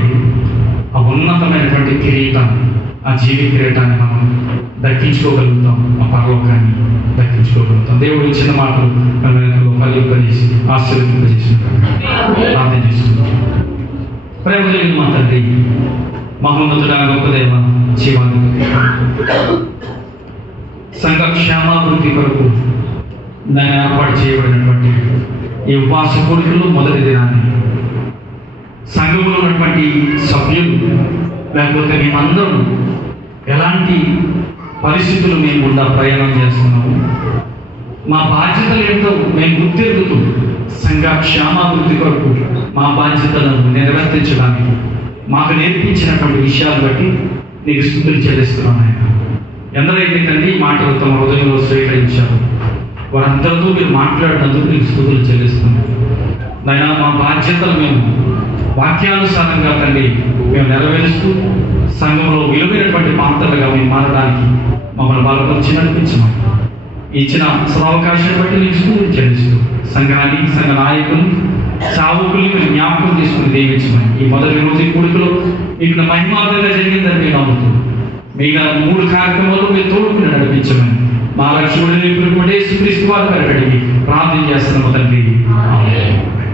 ఆ ఉన్నతమైనటువంటి కిరీటాన్ని, ఆ జీవి కిరీటాన్ని మనం దక్కించుకోగలుగుతాం, ఆ పరలోకాన్ని దక్కించుకోగలుగుతాం. దేవుడు ఇచ్చిన మాటలు ఫలింపజేసి ఆశీర్వదింపజేసి ప్రార్థన చేసుకుంటాం. ప్రేమ కలిగిన మా తండ్రి, మహోన్నతుడా, గొప్ప దేవ, జీవాధిపతి, సంఘ క్షేమాభివృద్ధి కొరకు దాన్ని ఏర్పాటు చేయబడినటువంటి ఈ ఉపవాస కూడికలు మొదటి దినాన్ని సంఘంలో ఉన్నటువంటి సభ్యులు లేకపోతే మేమందరం ఎలాంటి పరిస్థితులు మేము గుండా ప్రయాణం చేస్తున్నాము, మా బాధ్యతలు ఏంటో మేము గుర్తెరుగుతూ సంఘ క్షేమాభివృద్ధి కొరకు మా బాధ్యతలను నెరవేర్చడానికి మాకు నేర్పించినటువంటి విషయాలు బట్టి నీకు స్తుతులు చెల్లిస్తున్నాను ఆయన. ఎందరైతే తండ్రి ఈ మాటలు తమ హృదయంలో స్వీకరించారు వారందరితో మీరు మాట్లాడినందుకు నీకు స్తుతులు చెల్లిస్తున్నాను నాయన. మా బాధ్యతలు మేము వాక్యానుసారంగా తండ్రి మేము నెరవేరుస్తూ సంఘంలో విలువైనటువంటి పాత్రలుగా మేము మారడానికి మమ్మల్ని బలపరిచి నడిపించమని ఇచ్చిన సదవకాశాన్ని బట్టి నీకు స్తుతులు చెల్లిస్తూ సంఘాన్ని, సంఘ నాయకులు, సావుకుల్ని మీరు జ్ఞాపకం తీసుకుని దీవించమని ఈ మొదటి రోజు కూడికలో ఇక్కడ మహిమార్థంగా జరిగిందని నేను నమ్ముతున్నాను. మిగతా 3 కార్యక్రమాలు మీరు తోడుకుని నడిపించమని మా లక్ష్యుడిని యేసుక్రీస్తు వారి పేరిట అడిగి ప్రార్థన చేస్తున్నాము తండ్రి. ఆమేన్.